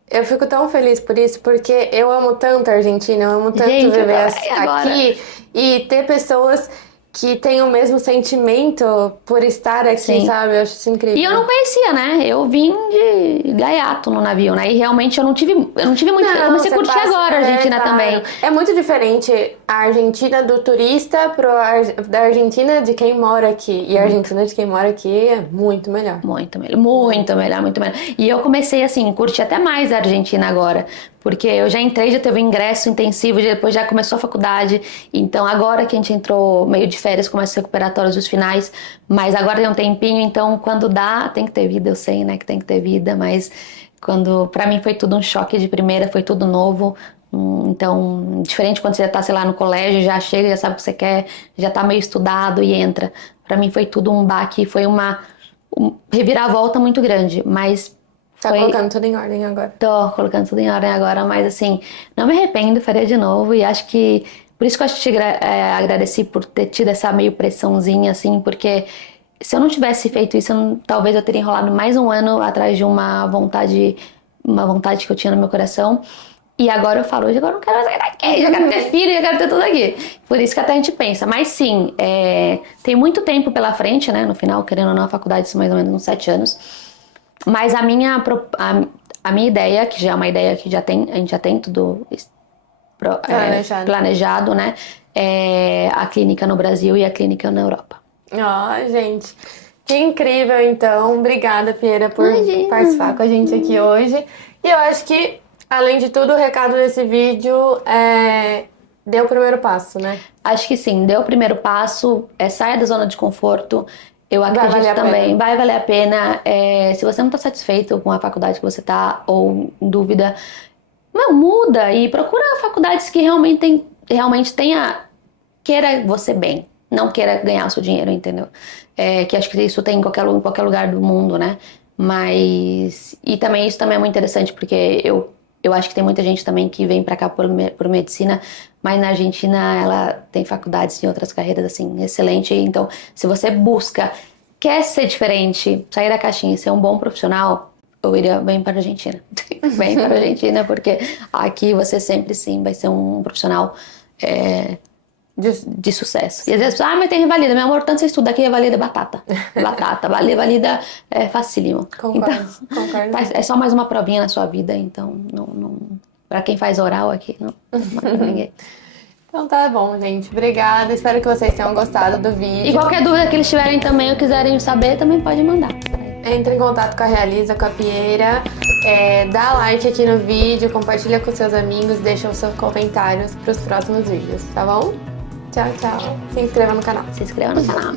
Eu fico tão feliz por isso, porque eu amo tanto a Argentina, eu amo tanto Gente, viver agora. aqui e ter pessoas que têm o mesmo sentimento por estar aqui, Sim. sabe? Eu acho isso incrível. E eu não conhecia, né? Eu vim de gaiato no navio, né? E realmente eu não tive muito. Eu comecei a você curtir passa- agora a Argentina claro. também. É muito diferente a Argentina do turista da Argentina de quem mora aqui. E a Argentina de quem mora aqui é muito melhor. Muito melhor, muito melhor, muito melhor. E eu comecei assim, curtir até mais a Argentina agora. Porque eu já entrei, já teve um ingresso intensivo, depois já começou a faculdade. Então agora que a gente entrou meio de férias, começa os recuperatórios, os finais. Mas agora tem um tempinho, então quando dá, tem que ter vida. Eu sei, né, que tem que ter vida, mas pra mim foi tudo um choque de primeira, foi tudo novo. Então, diferente quando você já tá, sei lá, no colégio, já chega, já sabe o que você quer, já tá meio estudado e entra. Pra mim foi tudo um baque, foi uma reviravolta muito grande, mas Tá colocando tudo em ordem agora. Tô colocando tudo em ordem agora, mas assim, não me arrependo, faria de novo e acho que, por isso que eu acho que te agradeci por ter tido essa meio pressãozinha, assim, porque se eu não tivesse feito isso, talvez eu teria enrolado mais um ano atrás de uma vontade que eu tinha no meu coração. E agora eu falo, hoje agora eu não quero mais sair daqui, já quero ter filho, já quero ter tudo aqui. Por isso que até a gente pensa. Mas sim, tem muito tempo pela frente, né? No final, querendo ou não, a faculdade são mais ou menos uns 7 anos. Mas a minha ideia, que já é uma ideia que a gente já tem tudo planejado, né? É a clínica no Brasil e a clínica na Europa. Gente, que incrível então. Obrigada, Piera, por participar com a gente aqui hoje. E eu acho que, além de tudo, o recado desse vídeo deu o primeiro passo, né? Acho que sim, deu o primeiro passo, saia da zona de conforto. Eu acredito também, vai valer a pena. Se você não está satisfeito com a faculdade que você está ou em dúvida, muda e procura faculdades que realmente queira você bem, não queira ganhar o seu dinheiro, entendeu? Que acho que isso tem em qualquer lugar do mundo, né? Mas isso também é muito interessante, porque eu acho que tem muita gente também que vem pra cá por medicina, mas na Argentina ela tem faculdades em outras carreiras, assim, excelente. Então, se você quer ser diferente, sair da caixinha e ser um bom profissional, eu iria bem para a Argentina. Bem para a Argentina, porque aqui você sempre, sim, vai ser um profissional de sucesso. E às vezes, mas tem revalida. Meu amor, tanto você estuda aqui, revalida batata. Revalida é facílimo. Concordo. É só mais uma provinha na sua vida, então não para quem faz oral aqui, não manda ninguém. Então tá bom, gente. Obrigada. Espero que vocês tenham gostado do vídeo. E qualquer dúvida que eles tiverem também ou quiserem saber, também pode mandar. Entre em contato com a Realiza, com a Piera. Dá like aqui no vídeo, compartilha com seus amigos, deixa os seus comentários pros próximos vídeos, tá bom? Tchau, tchau. Se inscreva no canal. Se inscreva no canal.